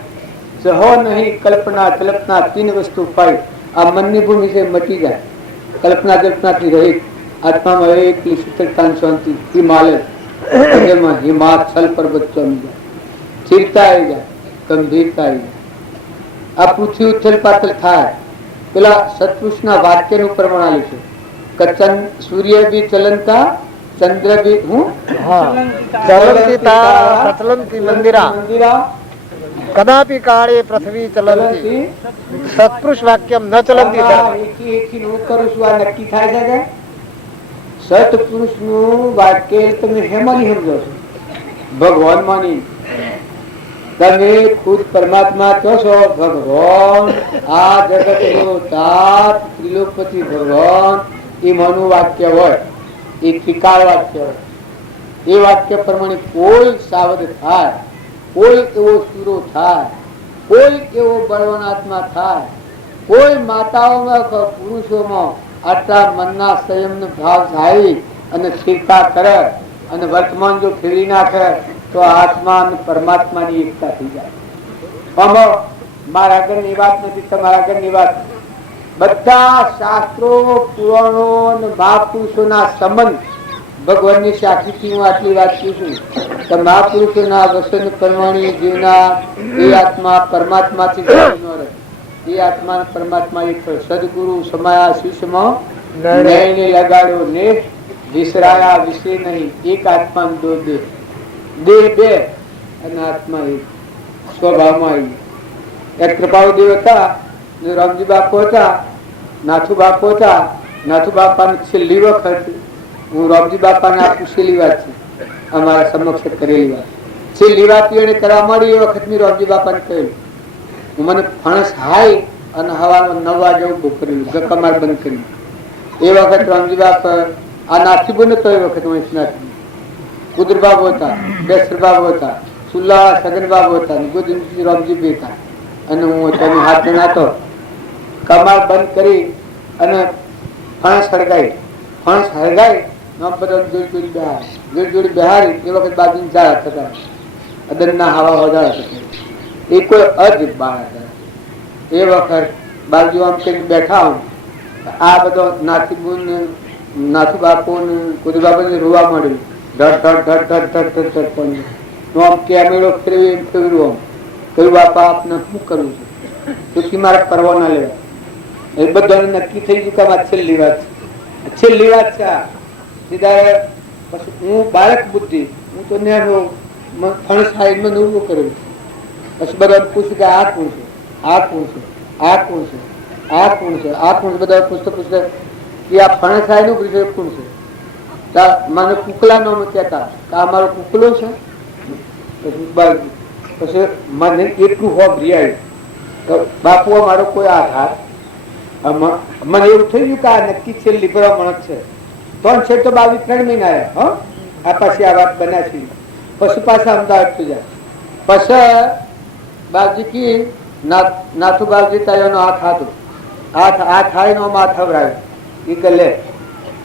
જહો નહીં કલ્પના જલ્પના તીન વસ્તુ પાય. આ મનની ભૂમિ છે મટી જાય, કલ્પના જલ્પનાથી રહિત આત્મામાં એકલી શીતળતા શાંતિ હિમાલય હૃદયમાં હિમાચલ પર્વત જમી જાય, સ્થિરતા આવી જાય, ગંભીરતા આવી જાય. આ પૃથ્વી ઉથલ પાથલ થાય. પેલા સત્પુરુષના વાક્યનું પ્રમાણ આપ્યું છે કે સૂર્ય બી ચલનતા, ચંદ્ર બી ચલંતી તારા સચલંતી મંદિરા કદાપી કાળે પૃથ્વી ચલંતી સત્પુરુષ વાક્યમ ન ચલંતી નક્કી થાય છે કે સત્પુરુષ નું વાક્ય તમે હેમાની સમજો છો? ભગવાન માની. તમે ખુદ પરમાત્મા કહો છો ભગવાન, આ જગત નો તાત ત્રિલોકપતિ ભગવાન, એ મનું વાક્ય હોય, એ ત્રિકાળ વાક્ય હોય. એ વાક્ય પ્રમાણે કોઈ સાવધ થાય, કોઈ એવો સૂરો થાય, કોઈ એવો બળવાન આત્મા થાય, કોઈ માતાઓમાં પુરુષોમાં આટલા મનના સંયમનો ભાવ થાય અને સ્થિરતા કરે અને વર્તમાન જો ફેરી નાખે તો આત્મા અને પરમાત્માની એકતા થઈ જાય. આમાં મારા આગળની વાત નથી, તમારા આગળની વાત. બધા શાસ્ત્રો, પુરાણો અને મહાપુરુષોના સંબંધ ભગવાનની સાક્ષીથી હું આટલી વાત પૂછું કે મહાપુરુષોના વસન પરમાણી જીવના એ આત્મા પરમાત્માથી એ આત્મા પરમાત્મા એક સદગુરુ સમાયા શીશમાં નયને લગાડ્યો ને વિસરાયા વિશે નહીં. એક આત્મા દો દેહ, દેહ બે અને આત્મા એક સ્વભાવમાં આવી. એક કૃપાળુદેવ હતા, રામજી બાપુ હતા, નાથુ બાપુ હતા. નાથુ બાપાની છેલ્લી વખત હું રામજી બાપાને આ પૂછેલી વાત છે, અમારા સમક્ષ કરેલી વાત. છેલ્લી વાત એને કરવા મળી એ વખત મેં રામજી બાપાને કહ્યું, મને ફણસ હાય અને હવામાં 9 વાગે ઉભું કર્યું, ગકમાર બંધ કર્યું. એ વખત રામજી બાપ આ નાથી બને તો એ વખત કુદર બાબુ હતા, બેસર બાબુ હતા, સુલ્લા સગન બાબુ હતા, ગોવિંદજી રામજી બી હતા અને હું તેનો હાથ નાતો. કમાર બંધ કરી અને ફણસ હળગાઈ. ફણસ હળગાઈ જોડી બહારી. એ વખત બાજુ ઝાડ થતા, અદનના હવા વધારે થતા. એ કોઈ અજ બાળ હતા. એ વખત બાજુ આમ કઈ બેઠા હું, આ બધો નાથીબુન નાથુ બાપુ ને કુદર બાપુ રોવા મળ્યું. ધડ ધડ ધડ ધડ ધડ ધડ ધડ હું આમ કેમેરો ફેરવી ફેરવ્યું. આમ કહ્યું, બાપા આપને શું કરવું છે? તો મારે કરવા ના લેવા. એ બધાને નક્કી થઈ ગયું કે આ છેલ્લી વાત છે, છેલ્લી વાત છે. સીધા પછી હું બાળક બુદ્ધિ, હું તો ફણસ ખાઈ મને ઉભું કર્યું. પછી બધા પૂછ્યું કે આ કોણ છે, આ કોણ છે, આ કોણ છે, આ કોણ છે, આ કોણ છે? બધા પૂછતો પૂછતો કે આ ફણસ ખાઈ નું પૂછે કોણ છે? મને કુકલા નો કહેતા કે આ મારો કુકલો છે. પછી મને એટલું હોબરી આવ્યું, બાપુ મારો કોઈ આધાર. મને એવું થઈ ગયું કે આ નક્કી છેલ્લી ભરામણ છે. 3 છે તો 22-3 મહિના આવ્યા. આ પછી આ વાત બન્યા છે. પછી પાછા અમદાવાદ થઈ જાય. પછી બાપજી કી નાથુ બાપજી તાયાનો હાથ હતો, હાથ હાઈ નો માથ હવરાયો. એ કે લે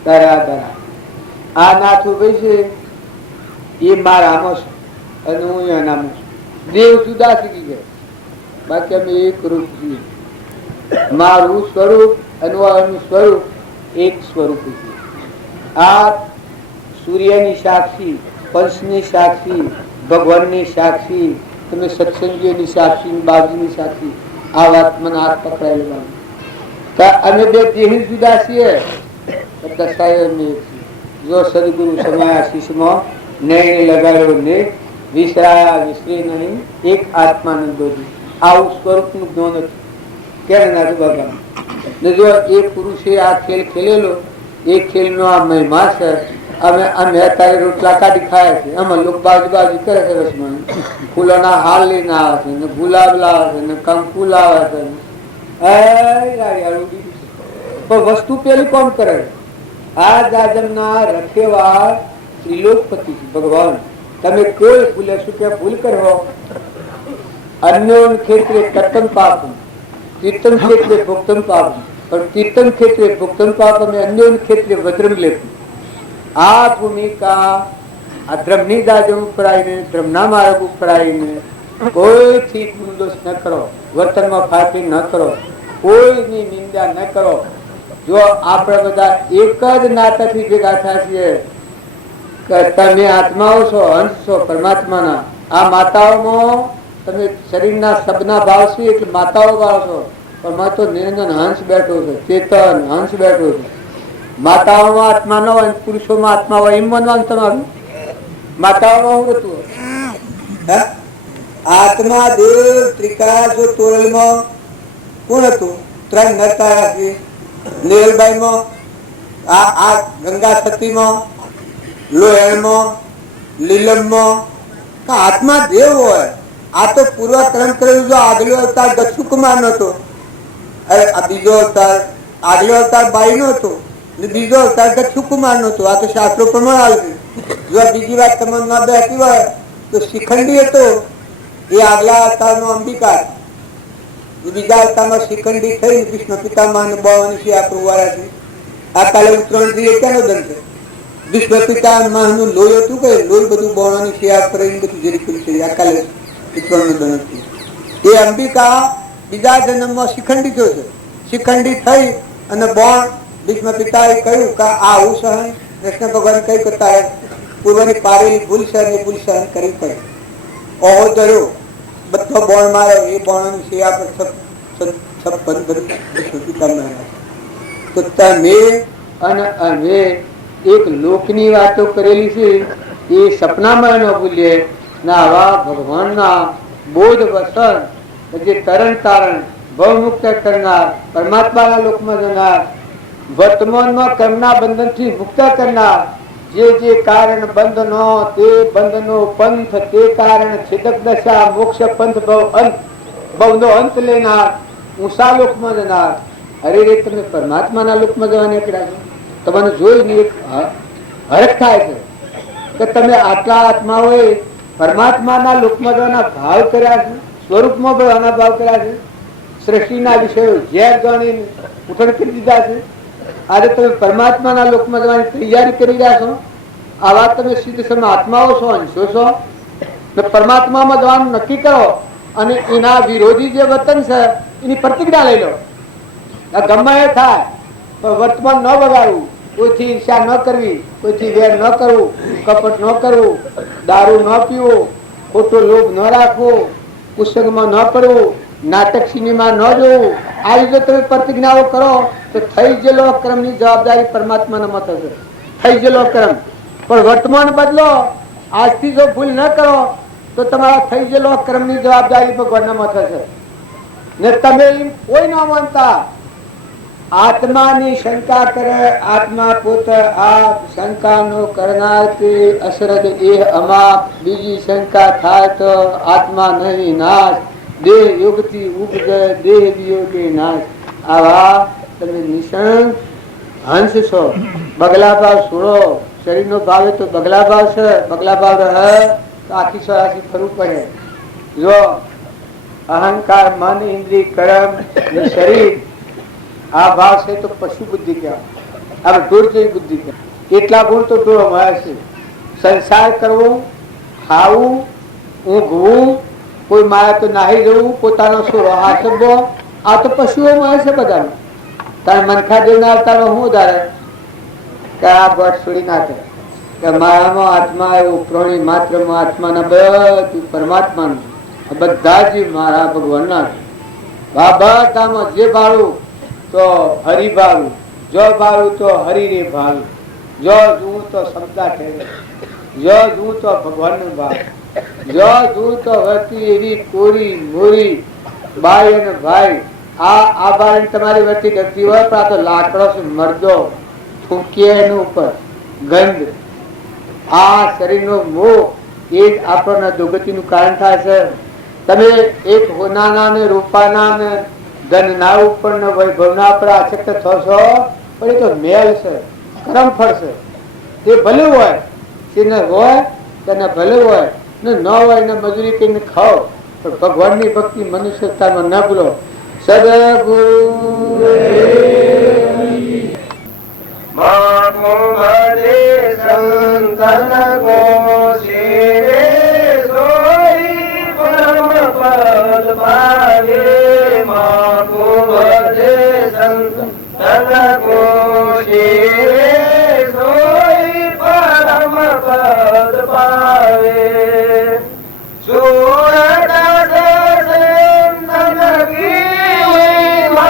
તારા તારા આ નાથુ ભાઈ છે એ મારા આમો છે અને હું એના આમો છું. દેવ જુદા શીખી ગયા, બાકી અમે એક રૂપ છીએ. મારું સ્વરૂપ અને સ્વરૂપ એક સ્વરૂપ છે. આ સૂર્યની સાક્ષી, પંચની સાક્ષી, ભગવાનની સાક્ષી, તમે સત્સંગીઓની સાક્ષી, બાબજીની સાક્ષી. આ વાત મને હાથ પકડાયેલો. અમે બે દેહ જુદા છીએ, જો સદગુરુ સમાયા શીશમાં નયને લગાડ્યો ને વિસરાયા વિસરે નહીં, એક આત્માનંદ બોધી. આવું સ્વરૂપનું જ્ઞાન હતું. ક્યારે નાથુ બાબા જો એ પુરુષે આ ખેલ ખેલેલો, એ ખેલનો આ મહિમા છે. અમે અત્યારે રોટલા કાઢી ખાયા છે, આમાં લોકો બાજુ બાજુ કરે છે. રસમાં ફૂલોના હાર લઈને આવે છે, ને ગુલાબ લાવે છે, ને કંકુ લાવે છે. પણ વસ્તુ પેલી કોણ કરે? આ જાજમના રખેવા ત્રિલોકપતિ ભગવાન. તમે કોઈ ભૂલે શું કે ભૂલ કરો? અન્ય ક્ષેત્રે કર્તન પાપ, કીર્તન ક્ષેત્રે ભોક્તન પાપ. પણ કીર્તન ક્ષેત્રે ભોક્તન પાપ અને અન્ય ક્ષેત્રે વજ્રમ લેતું. આ ભૂમિકા આ ધર્મની દાજો ઉપરાઈને ધર્મના માર્ગ ઉપરાઈને કોઈથી દોષ ન કરો, વર્તનમાં ફાટી ન કરો, કોઈની નિંદા ન કરો. જો આપણે બધા એક જ નાતાથી ભેગા થયા છીએ કે તમે આત્માઓ છો, અંશ છો પરમાત્માના. આ માતાઓમાં તમે શરીરના શબ્દના ભાવ છે એટલે માતાઓ ભાવ છો, પણ માં તો નિરંજન હંસ બેઠો છે, ચેતન હંસ બેઠો છે. માતાઓમાં આત્મા ન હોય, પુરુષોમાં આત્મા હોય, એમ માનવાનું તમારું? માતાઓમાં શું હતું? આત્મા દેવ ત્રિકાળ જો તોરલમાં કોણ હતું? ત્રણ નરતારા છે. નિરલબાઈમાં, આ ગંગા સતીમાં, લોહેણમાં, લીલમમાં આત્મા દેવ હોય. આ તો પૂર્વ કર્મ કરેલું. જો આગલો અવતાર દક્ષુ કુમાર નો હતો, આ બીજો અવતાર આગલો અવતાર બાઈ નો હતો, બીજો અવતાર દક્ષુ કુમાર નો હતો. આ તો શાસ્ત્રો પ્રમાણ આવ્યું. જો બીજી વાત તમારે ના બેઠી હોય તો શિખંડી હતો, એ આગલા અવતાર નો અંબિકા, બીજા અવતારમાં શિખંડી થઈ કૃષ્ણ પિતામહ બળવાની છે. આપણું વાળાથી આ કાલે ઉત્તરાયણ થી ક્યાંનો દંડ છે? વિશ્વ પિતામહ નું લોહી હતું કે લોહી બધું બળવાની સેવા કરે બધું જેરી કરી છે. આ કાલે ઉત્તરાયણ નો દંડ એ અંબિકા બીજા જન્મમાં શિખંડી થયો છે. શિખંડી થઈ અને બોણ ભીષ્મ પિતાએ કહ્યું કે આ આવું સહન કૃષ્ણ ભગવાન કહ્યું કે તારે પૂર્વની પારેલી ભૂલ સહન એ ભૂલ સહન કરવી પડે. ઓહો ધર્યો, બધો બોણ માર્યો. એ બોણની સેવા પર તો તમે અને અમે એક લોકની વાતો કરેલી છે એ સપનામાં ન ભૂલીએ. આવા ભગવાનના બોધ વસન જે તરણ તારણ ભવ મુક્ત કરનાર, પરમાત્માના લોકમાં જનાર, વર્તમાનમાં કર્મના બંધનથી મુક્ત કરનાર, જે કારણ બંધનો તે બંધનો પંથ, તે કારણ છેદક દશા મોક્ષ પંથ ભવનો અંત લેનાર, ઊંચા લોકમાં જનાર. અરે રે, તમે પરમાત્માના લોકમાં જવા નીકળ્યા છો. તમને જોઈને એક હરખ થાય છે કે તમે આટલા આત્માઓએ પરમાત્માના લોકમાં જવાના ભાવ કર્યા છે, સ્વરૂપમાં જવાના ભાવ કર્યા છે, સૃષ્ટિના વિષયો ઝેર જાણીને ઉઠણ કરી દીધા છે. આજે તમે પરમાત્માના લોકમાં જવાની તૈયારી કરી રહ્યા છો. આવા તમે સિદ્ધ સમ આત્માઓ છો, અંશો છો. પરમાત્મામાં જવાનું નક્કી કરો અને એના વિરોધી જે વતન છે એની પ્રતિજ્ઞા લઈ લો. ગમે એ થાય પણ વર્તમાન ન બગાડવું, કોઈથી ઈર્ષા ન કરવી, કોઈથી વેર ન કરવું, કપટ ન કરવું, દારૂ ન પીવો, ખોટો લોભ ન રાખવો, પુસ્તકમાં ન પડવું, નાટક સિનેમા ન જોવું. આ રીતે તમે પ્રતિજ્ઞાઓ કરો તો થઈ ગયેલો કર્મની જવાબદારી પરમાત્માના મત હશે. થઈ ગયેલો કર્મ પણ વર્તમાન બદલો. આજથી જો ભૂલ ન કરો તો તમારા થઈ ગયેલો કર્મની જવાબદારી ભગવાનના મત હશે. ને તમે કોઈ ના માનતા આત્માની શંકા કરે, આત્મા પોતે આપ શંકા નો કરનાર કે અસરદ એ અમાપ. બીજી શંકા થાય તો આત્મા નહીં નાશ, દેહ યોગથી ઉપજે દેહ વિયોગે નાશ. આવા તમે નિશંક હંસ છો. બગલા ભાવ છોડો. શરીરનો ભાવ તો બગલા ભાવ છે. બગલા ભાવ રહે તો આખી સરાસી ફરવું પડે. જો અહંકાર, મન, ઇન્દ્રિય, કર્મ, શરીર આ ભાવ છે તો પશુ બુદ્ધિ કહેવાય. આપણે ઢોર જેવી બુદ્ધિ કહેવાય. એટલા ગુણ તો ઢોર મળે છે. સંસાર કરવો, ખાવું, ઊંઘવું, કોઈ મારે તો નાહી જવું, પોતાનો સોરો હાથવો, આ તો પશુઓ મળે છે બધાને. તારે મનખા દેવના અવતારો શું ઉદાહરણ કે આ બટ છોડી નાખે કે મારામાં આત્મા એવું પ્રાણી માત્રમાં આત્માના બધું પરમાત્માનું બધા જ મારા ભગવાનના. બધામાં જે ભાડું તો હરિ ભાડું, જો ભાડું તો હરિ રે ભાડું, જો જું તો સમતા ઠેરે, જો જું તો ભગવાનનું ભાવ, જો જું તો વતી એવી કોરી મોરી બાઈ અને ભાઈ. આ બાઈ તમારી વતી ગતિ હોય પણ આ તો લાકડો છે, મરદો ફૂંકીએ એનું ઉપર ગંધ. આ શરીરનો મોહ એ જ આપણને દુર્ગતિનું કારણ થાય છે. તમે એક હોનાના ને રૂપાના ને ધનના ઉપર ને વૈભવના ઉપર આસક્ત થશો પણ એ તો મેલ છે, કરમ ફળ છે. તે ભલે હોય તેને હોય તેને ભલે હોય ને ન હોય ને મજૂરી કરીને ખાઓ પણ ભગવાનની ભક્તિ મનુષ્યતામાં ન ભૂલો. સદગુરુ સંત તનકો શિરે સોઈ પરમ પદ પાવે સુરદાસ સંતન ગીમા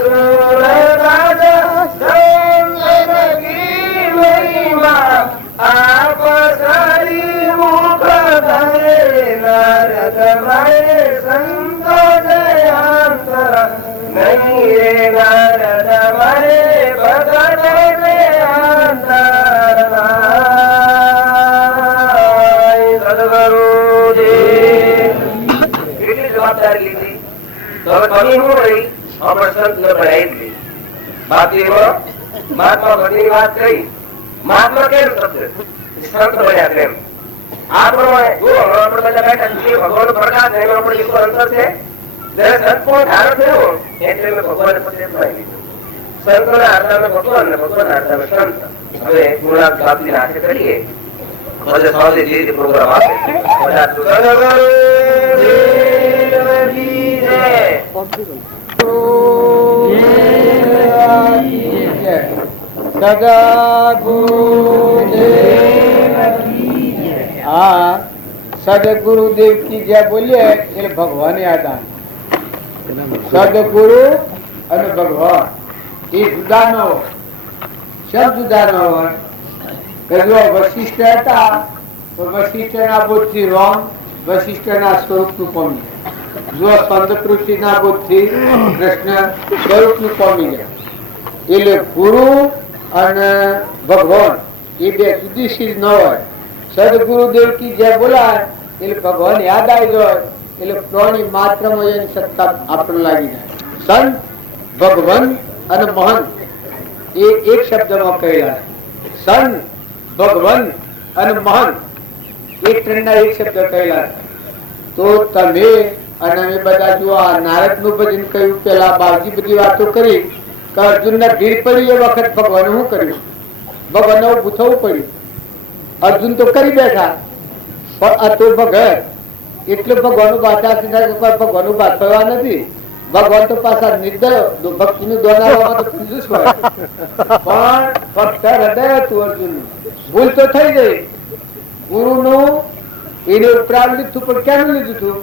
સુરદાસ સંતન ગીમા આપ સરી મુખ ધરે નારદ ભય સંતો જયાંતર નહીં રે નારદ ભય ભગત જયાંતર સદગુરુજી કેટલી જવાબદારી લીધી તો હવે કમી શું રહી આપણે સંત ન ભણાઈ હતી બાકી મહાત્મા ભગની વાત કહી મહાત્મા કેમ શબ્દ સંત બન્યા કેમ આ પ્રમાણે જો આપણે બધા બેઠા છીએ ભગવાન પ્રકાશ એનો આપણે લીધો અંતર છે જયારે સંતપૂર્ણ ધારણ થયો એટલે મેં ભગવાન પ્રત્યે ભણાવી લીધું સંતોના આધારમાં ભગવાન ને ભગવાનના આધારમાં સંત હવે ગુણાત બાપની હાથે કરીએ ભલે સૌથી જે રીતે પ્રોગ્રામ આપે હા સદગુરુદેવ કી જય બોલીએ એટલે ભગવાન યાદ આવે. સદગુરુ અને ભગવાન એ જુદા ન હોય. શબ જુદા ન હોય કે જો વશિષ્ઠ હતા તો વશિષ્ઠના બોધથી રોમ વશિષ્ઠના સ્વરૂપનું પામી જાય. જો સ્કંદપૃષ્ઠના બોધથી કૃષ્ણ સ્વરૂપનું પામી જાય. એટલે ગુરુ અને ભગવાન એ બે જુદી ચીજ ન હોય. સદગુરુદેવ કી જય બોલાય એટલે ભગવાન યાદ આવી જાય એટલે પ્રાણી માત્રમાં એની સત્તા આપણને લાગી જાય. સંત ભગવાન અને મહંત એ એક શબ્દમાં કહેલા. સંત ભગવાન અને મહંત એક ત્રણના એક શબ્દ કહેલા. તો તમે અને અમે બધા જો આ નારદ નું ભજન કહ્યું પેલા બાવજી બધી વાતો કરી કે અર્જુન ને ભીડ પડી એ વખત ભગવાન શું કર્યું? ભગવાન ઉભું થવું પડ્યું. અર્જુન તો કરી બેઠા પણ આ તો ભગત એટલે ભગવાન બાધા ભગવાન બાધવા નથી. ભગવાન તો પાછા નિર્દય ભક્તિ નું દોનાવામાં તો કંજૂસ હોય પણ ફક્ત હૃદય હતું અર્જુન નું. ભૂલ તો થઈ ગઈ. ગુરુ નું એને ઉપરાંત લીધું પણ કેમ લીધું હતું?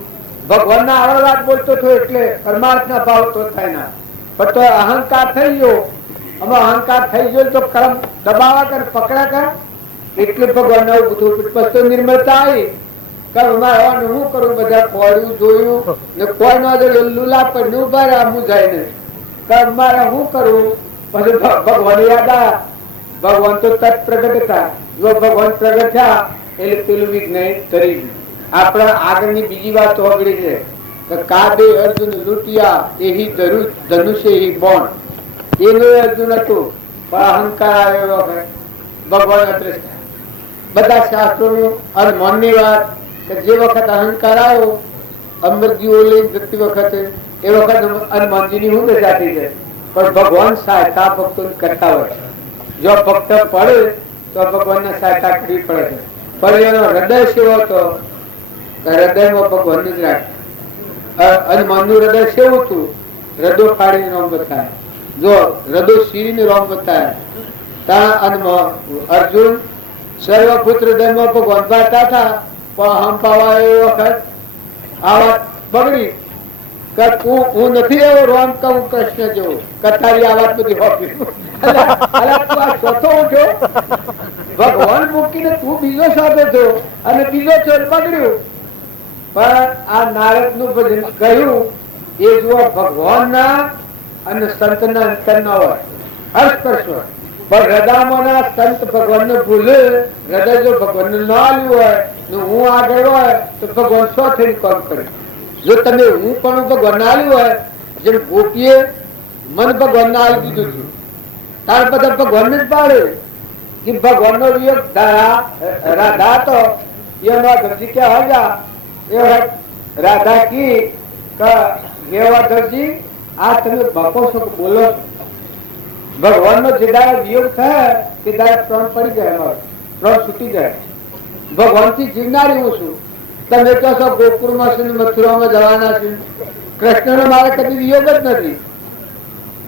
ભગવાન ના આગળ વાત બોલતો હતો એટલે પરમાર્થ ના ભાવ તો થાય ના. પણ તો અહંકાર થઈ ગયો. અમે અહંકાર થઈ ગયો તો કર્મ દબાવા કર પકડા કર એટલે ભગવાન તો નિર્મળતા આવી. હું કરું બધા ખોડ્યું જોયું ને કોઈ નો લુલા પણ ઉભા રહ્યા મુજાય ને મારે શું કરું? પછી ભગવાન યાદ આવ્યા. ભગવાન તો તત પ્રગટ હતા. જો ભગવાન પ્રગટ થયા એટલે પેલું વિઘ્ન કરી ગયું. આપણા આગળની બીજી વાત હોગડી છે કે કાબે અર્જુન લૂંટિયા એહી ધનુષ્ય એહી બોન. એનું અર્જુન હતું પણ અહંકાર આવ્યો ભગવાન અદ્રષ્ટ. બધા શાસ્ત્રોનું અને મનની વાત કે જે વખત અહંકાર આવ્યો અમરજીઓ લઈ જતી વખતે એ વખત હનુમાનજીની હું બેસાતી છે પણ ભગવાન સહાયતા ભક્તો કરતા હોય. જો ભક્ત પડે તો ભગવાનને સહાયતા કરવી પડે છે. પણ એનો હૃદય સેવો હતો હૃદયમાં ભગવાન જ રાખે. હનુમાનનું હૃદય સેવું હતું. હૃદય ફાડીને રોમ બતાવે. જો હૃદય શીરીને રોમ બતાવે ત્યાં અર્જુન સર્વપુત્ર હૃદયમાં ભગવાન બાતા હતા પણ હંપાવા એ વખત આ વાત બગડી કે હું નથી એવો રોમ કહું કૃષ્ણ જેવો કથારી આ વાત બધી હોપી ચોથો ઉઠ્યો ભગવાન મૂકીને તું બીજો સાથે છો અને બીજો છો બગડ્યું. પણ આ નારદ નું ભજન કહ્યું એ જો ભગવાન ના અને સંત ના અંતર ના હોય અસ્પર્શ હોય. પણ હૃદયમાં સંત ભગવાન ને ભૂલે હૃદય જો ભગવાન ને ના આવ્યું હોય હું આગળ હોય તો ભગવાન શો થઈને કામ કરે. જો તમે હું પણ ભગવાન ના આવ્યું હોય જેમ ગોપીએ મન ભગવાન ના આવી દીધું છું તાર બધા ભગવાન ને જ પાડે કે ભગવાન નો વિયોગ રાધા તો એનો ધરજી કે હજા એ રાધા કી ધરજી આ તમે બાપો છો બોલો ભગવાન નો જે દાડા વિયોગ થાય તે દાડા પ્રાણ પડી જાય પ્રાણ છૂટી જાય. ભગવાન થી જીવનારી હું છું. તમે કહો છો ગોકુળમાં છું મથુરામાં જવાના છું. કૃષ્ણ નો મારે કદી વિયોગ જ નથી.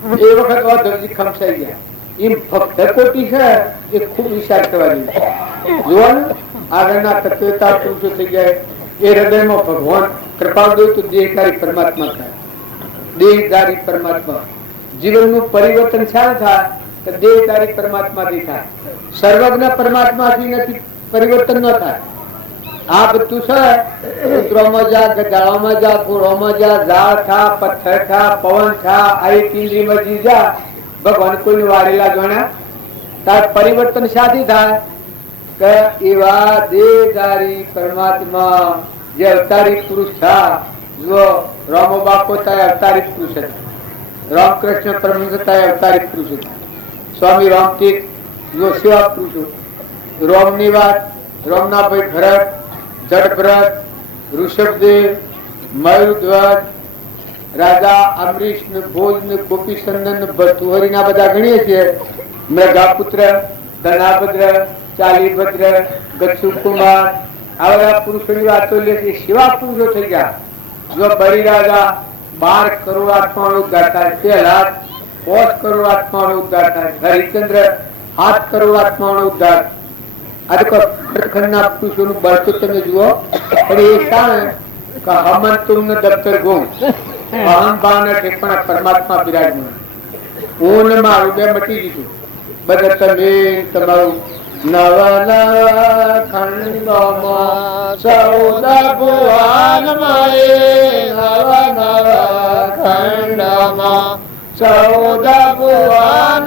એ વખત વાધવજી ખમસાઈ ગયા. એમ ભક્ત કોટી છે એ ખૂબ વિચાર કરવાની. જોવાનું આગળના તત્વતા પુરુષો થઈ જાય એ હૃદયમાં ભગવાન કૃપા દો તો દેહધારી પરમાત્મા થાય. દેહધારી પરમાત્મા જીવનનું પરિવર્તન શાનું થાય તો દેહધારી પરમાત્માથી થાય. સર્વજ્ઞ પરમાત્માથી નથી પરિવર્તન ન થાય. આ બધું છે કૂતરોમાં જા, ગધાડામાં જા, ઘોડોમાં જા, ઝાડ ખા, પથ્થર ખા, પવન ખા, આઈ કિંજરીમાં જી જા, ભગવાન કોઈ વારેલા જોણા તાર પરિવર્તન શાથી થાય કે એવા દેહધારી પરમાત્મા જે અવતારી પુરુષ થા. જો રામો બાપો થાય અવતારી પુરુષ હતા, રામકૃષ્ણ પરમહંસ થાય અવતારી પુરુષ હતા, સ્વામી રામતીર્થ જો સેવા પુરુષો. રામની વાત રામના ભાઈ ભરત, જડભરત, ઋષભદેવ, મયુરધ્વજ, રાજા અમરીશ ને ભોજ ને ગોપીચંદન ભર્તુહરી ના બધા ગણીએ છીએ. મૃગાપુત્ર, ધનાભદ્ર, ચાલીભદ્ર, ગચ્છુકુમાર આ બધા પુરુષોની વાતો લે છે. સેવા પુરુષો થઈ ગયા. જો બલિરાજા 12 કરોડ આત્માનો ઉદ્ધાર થાય, પહેલા 5 કરોડ આત્માનો ઉદ્ધાર થાય, હરિચંદ્ર 7 કરોડ આત્માનો ઉદ્ધાર. આ તો ખંડના પુરુષોનું બળ તો તમે જુઓ. પણ એ શાણે કે હમન તુમને દફતર ગુમ અહમ ભાવના ઠેકાણા પરમાત્મા બિરાજમાન. હું ને મારું બે મટી દીધું. બધા તમે તમારું નવા નવા ખંડોમાં સૌદા ભુવનમાં નવા નવા ખંડોમાં સૌદા ભુવનમાં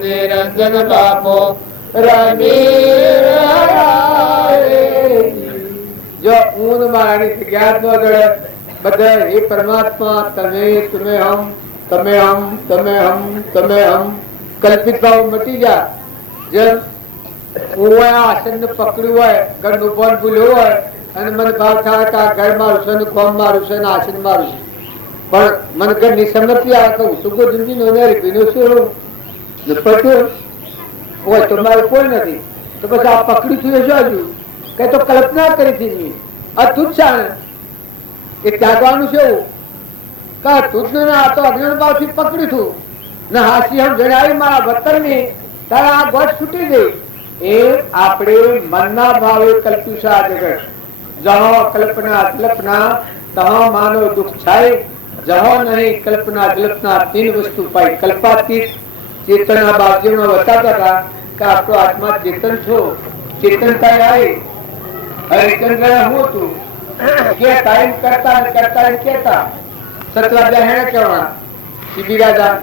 નિરંજન બાપો જો ઊન મારાની જગ્યા ન જડે બધા એ પરમાત્મા તમે તમે હમ તમે હમ તમે હમ તમે હમ કલ્પિત ભાવ મટી જા. જેમ હું આસન ને પકડ્યું હોય, ઘરનું બોન ભૂલ્યું હોય અને મને ભાવ થાય કે આ ઘર મારું છે, કોમ મારું છે, આસન મારું છે, પણ મને ઘર ની સમજતી આવે કે સુગો જિંદગી નો શું પડતું હોય તો મારું કોઈ નથી. તો પછી આ પકડ્યું થયું શું કઈ તો કલ્પના કરી હતી અતુજ જાણે એ ત્યાગવાનું છે એવું કા તુજ ને આ તો અજ્ઞાન ભાવ થી પકડ્યું હતું ને હાસી હમ જણાવી મારા વતન ની તારા આ ગોઠ છૂટી ગઈ. એ આપણે મનના ભાવે કલ્પ્યું છે આ જગત. જહો કલ્પના કલ્પના તહો માનો દુઃખ થાય, જહો નહીં કલ્પના કલ્પના 3 વસ્તુ પાઈ. કલ્પાતીત ચેતના બાજુમાં બતાવતા હતા કે આપણો આત્મા ચેતન છો, ચેતનતા આવી. હરિચંદ્ર હું હતું કે ટાઈમ કરતા કેતા સતરાજા હે કેવા શિબિરાજા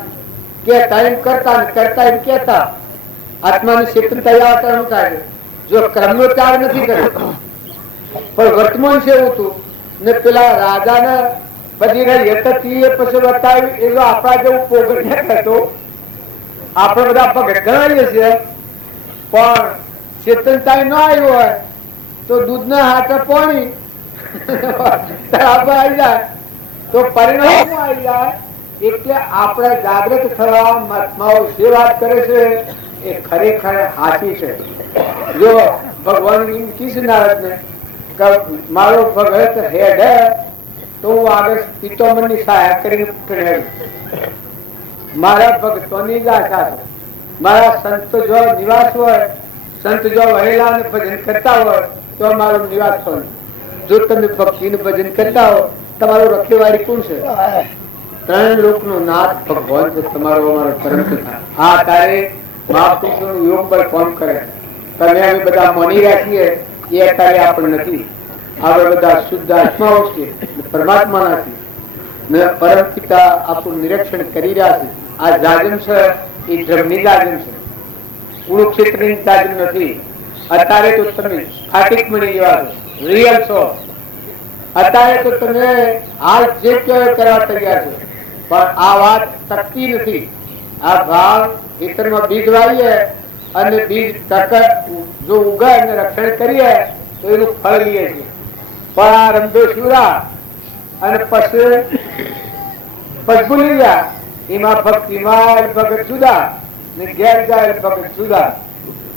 કે ટાઈમ કરતા એમ કેતા આત્માની ચેતનતા આવતા શું થાય જો ક્રમનો ત્યાગ નથી કર્યો પણ વર્તમાન છે એવું હતું ને પેલા રાજાને બધી રહી હતી એ પછી બતાવ્યું એ જો આપણા જેવું પોગટ હતો. આપણે બધા ભગત ગણાવીએ છીએ પણ ચેતનતા ન આવ્યું હોય તો દૂધના હાથે પાણી આવી જાય તો પરિણામ આવી જાય. એટલે આપણે જાગૃત થવા મહાત્માઓ જે વાત કરે છે એ ખરેખર સાચી છે. જો ભગવાન કીધું નારદ ને મારો ભગત હેડ હે તો હું આગળ પિત્તોમર ની સહાય કરીને મારા ભક્તોની જ આશા છે. મારા સંતો જો નિવાસ હોય, સંત જો વહેલા ને ભજન કરતા હોય તો અમારો નિવાસ હોય. જો તમે ભક્તિ નું ભજન કરતા હો તમારું રખેવાળી કોણ છે? 3 લોકનો નાથ ભગવાન છે. તમારો અમારો પરમ પિતા. આ તારે મહાપુરુષોનું યોગ બળ કોણ કરે? તમે અમે બધા માની રાખીએ એ અત્યારે આપણે નથી. આપણે બધા શુદ્ધ આત્માઓ છે, પરમાત્મા નથી ને પરમ પિતા આપણું નિરીક્ષણ કરી રહ્યા છે. આ જાજમ છે એ ધર્મની જાજમ છે, કુરુક્ષેત્રની જાજમ નથી. અત્યારે તો તમે ફાટિક મળી જેવા છો, રિયલ છો. અત્યારે તો તમે હાલ જે કરવા તૈયાર છો પણ આ વાત ટકતી નથી. આ ભાવ ખેતરમાં બીજ વાવીએ અને બીજ જો ઉગે અને રક્ષણ કરીએ તો એનું ફળ લઈએ છીએ. પણ આ રંધો સુરા અને પછી ભૂલી ગયા એમાં ભક્તિમાં ભગત જુદા ને ઘેર જાય ભગત જુદા.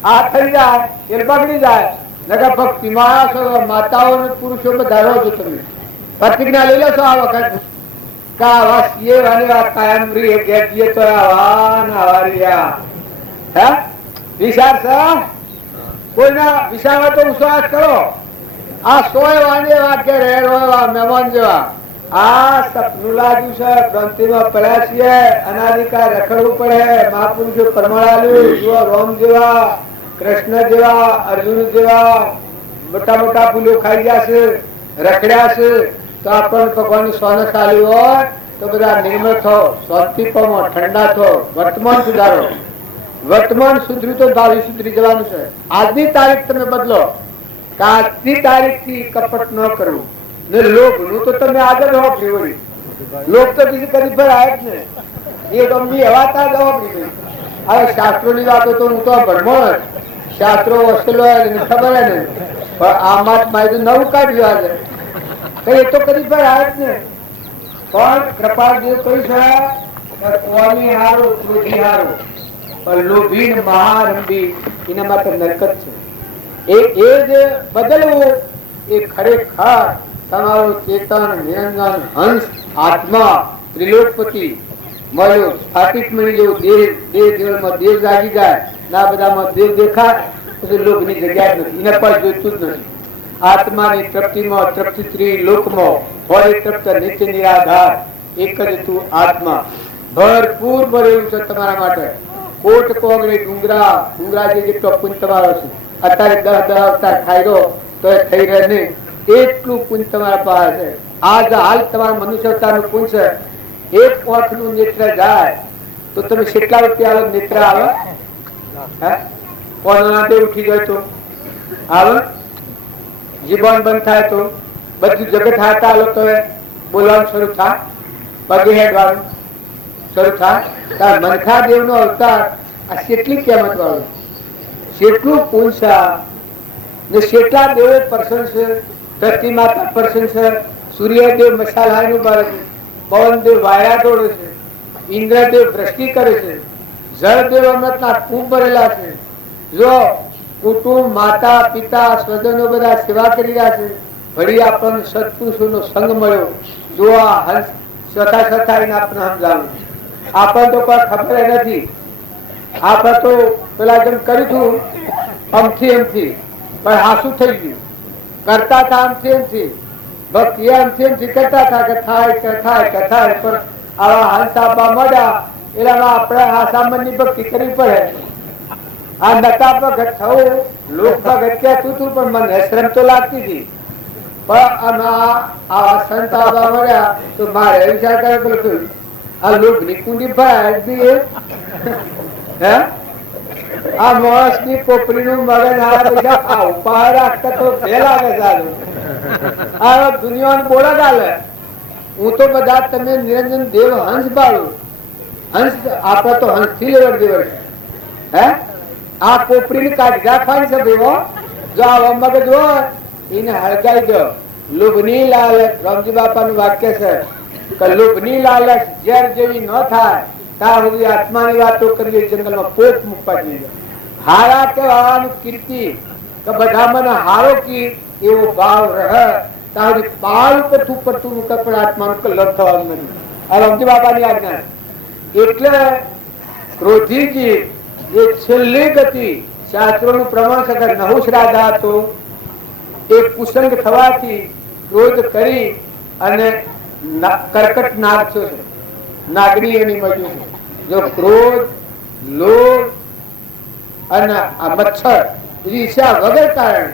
આ થઈ જાય એ બગડી જાય. નકર ભક્તિમાં માતાઓ ને પુરુષો બધા રહો છો. તમે પ્રતિજ્ઞા લઈ લેશો આ વખત આવા સીએ વાને કાયમ રી ગેજીએ તો આવા ના વારિયા હે વિચાર સર કોઈના વિચારમાં તો વિશ્વાસ કરો આ 100 વાને વાક્ય રહેવા મહેમાન જેવા આ સપનું લાગ્યું છે ક્રાંતિમાં પડ્યા છીએ અનાધિકાર રખડવું પડે મહાપુરુષો પરમાળાલું જેવા રોમ જેવા કૃષ્ણ જેવા અર્જુન જેવા મોટા મોટા ફૂલો ખાઈ ગયા છે રખડ્યા છે તો આપણને ભગવાન સોને ચાલ્યું હોય તો બધા નિર્મળ થો શાંતિ પામો ઠંડા થો વર્તમાન સુધારો વર્તમાન સુધર્યું તો ભાવિ સુધરી જવાનું છે આજની તારીખ તમે બદલો આજની તારીખ થી કપટ ન કરવું ને લોભ નું તો તમે આગળ રહો પીવડી લોભ તો બીજી કદી પર આવે જ ને એ ગમની હવાતા જ રહો પીવડી હવે શાસ્ત્રો ની વાતો તો હું તો ભણમો જ શાસ્ત્રો વસેલો ખબર હે ને પણ આમાં મારી નવું કાઢ્યું આજે એ તો કદી પર આવે જ ને પણ કૃપા જે કહ્યું છે કોની હારું ક્રોધી હારું પણ લોભી ને મહારંભી એના માટે નરકત છે એ જે બદલવું એ ખરેખર તમારું ચેતન નિરંજન હંસ આત્મા ત્રિલોકપતિ મળ્યો સ્થાપિત મળી જેવું દેહ જીવનમાં દેવ જાગી જાય ના બધામાં દેવ દેખાય પછી લોભની જગ્યા જ નથી એને પણ જોઈતું જ નથી આત્માની તૃપ્તિમાં તૃપ્તિ ત્રિલોકમાં હોય તૃપ્ત નિત્ય નિરાધાર એક જ તું આત્મા ભરપૂર ભરેલું છે તમારા માટે કોટ કોગળી ડુંગરા જેટલો પુણ્ય તમારો છે અત્યારે 10 અવતાર ખાઈ દો તો એ થઈ રહે નહીં એટલું પુણ્ય તમારા પાસે છે આજ હાલ તમારા મનુષ્ય અવતારનું પુણ્ય છે એક આંખનું નેત્ર જાય તો તમે કેટલા રૂપિયા નેત્ર આવે કોના ઉઠી જાય તો આવે જીવન બંધ થાય તો બધું જગત હાથ આલો તો બોલવાનું શરૂ થાય પગે હેડવાનું શરૂ થાય મનખા દેવ નો અવતાર આ કેટલી કિંમત વાળો કેટલું પુણ્ય ને કેટલા દેવો પર્સન છે ધરતી માતા પર્સન છે સૂર્યદેવ મશાલાનું બાળક પવનદેવ વાયા દોડે છે ઇન્દ્રદેવ દ્રષ્ટિ કરે છે જળદેવ અમૃતના કુંભ ભરેલા છે જો કુટુંબ માતા પિતા સ્વજનો બધા સેવા કરી રહ્યા છે વળી આપણને સત્પુરુષોનો સંગ મળ્યો જો આ હંસ સતા સતાઈને આપણે સમજાવું આપણને તો કોઈ ખબર નથી આપણે તો પેલા જેમ કર્યું હતું અમથી પણ હાસું થઈ ગયું કરતા હતા અમથી ભક્તિ અમથી કરતા હતા કે થાય પણ આવા હંસ આપવા મળ્યા એલામાં આપણે આ સામાન્ય ભક્તિ કરવી પડે આ નતા ભગત થવું લોક ભગત કહેતું હતું પણ મને શ્રમ તો લાગતી હતી પણ આવા સંત આવવા મળ્યા તો મારે વિચાર કરે બોલું આ લોક ની કુંડી ભરાય હે આ માણસ ની પોપડી નું મગજ આ ઉપાય રાખતા તો ફેલ આવે સારું આ દુનિયા બોલા ચાલે હું તો બધા તમે નિરંજન દેવ હંસ બાળું હંસ આપડે તો હંસ થી લેવડ દેવડ હે આ પોપડી ની કાઢી રાખવાની છે ભેવો જો આ મગજ હોય એને હળગાઈ દો લોભની લાલચ રામજી બાપા નું વાક્ય છે કે લોભની લાલચ ઝેર જેવી ન થાય ત્યાં સુધી આત્માની વાતો કરીએ જંગલમાં પોપ મૂકવા જોઈએ હારા કે વાળાનું કીર્તિ કે બધા મને હારો કી એવો ભાવ રહે ત્યાં સુધી પાલ ઉપર પડતું મૂકે પણ આત્માનું કલર થવાનું નથી આ રામજી બાપાની આજ્ઞા એટલે ક્રોધીજી જે છેલ્લી ગતિ શાસ્ત્રોનું પ્રમાણ છે નહુષ રાજા હતો એ કુસંગ થવાથી ક્રોધ કરી અને કર્કટ નાગ છે નાગની એની મજુ છે જો ક્રોધ લોભ અને આ મચ્છર ઈર્ષા વગર કારણ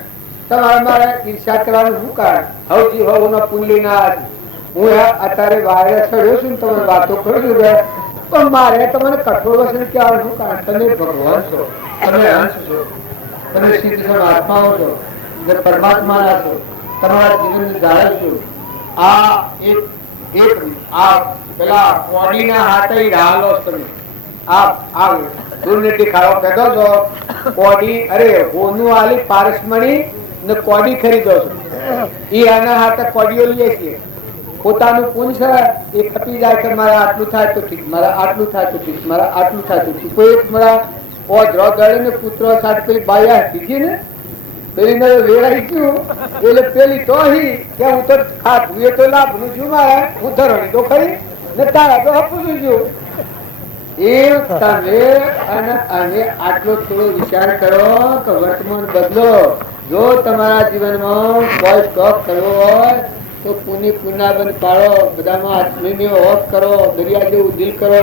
તમારે મારે ઈર્ષા કરવાનું શું કારણ હવજી હવનો પુલ્લીના હું અત્યારે વાયરસ ચડ્યો છું ને તમે વાતો કરું છું પણ મારે તમને કઠોર વસન કહેવાનું શું કારણ તમે ભગવાન છો તમે હંસ છો તમે સિદ્ધ આત્માઓ છો પરમાત્માના છો તમારા જીવનની ધારક છો આ એક આ પેલા કોડીના હાથે રાહલો તમે આ દુર્નીતિ ખાવા પેદો છો કોડી અરે હોનું આલી પારસમણી ને કોડી ખરીદો છો એ આના હાથે કોડીઓ લઈએ છીએ પોતાનું પુણ્ય છે એ ખપી જાય કે મારા આટલું થાય તો ઠીક મારા આટલું થાય તો ઠીક મારા આટલું થાય તો ઠીક કોઈ મારા ઓધરો ગળે ને પુત્રો સાથે પેલી બાયા દીધી ને પેલી ને વેરાઈ ગયું એટલે પેલી તો કે હું તો ખાધું એ તો લાભ નું છું મારે હું ધરણી તો ખરી ને તારા તો હપું ગયું. એ તમે અને આટલો થોડો વિચાર કરો કે વર્તમાન બદલો. જો તમારા જીવનમાં કોઈ શોખ કરવો હોય તો પુનિ પુનાબંધ પાડો, બધામાં આત્મીય હોપ કરો, દરિયા જેવું દિલ કરો.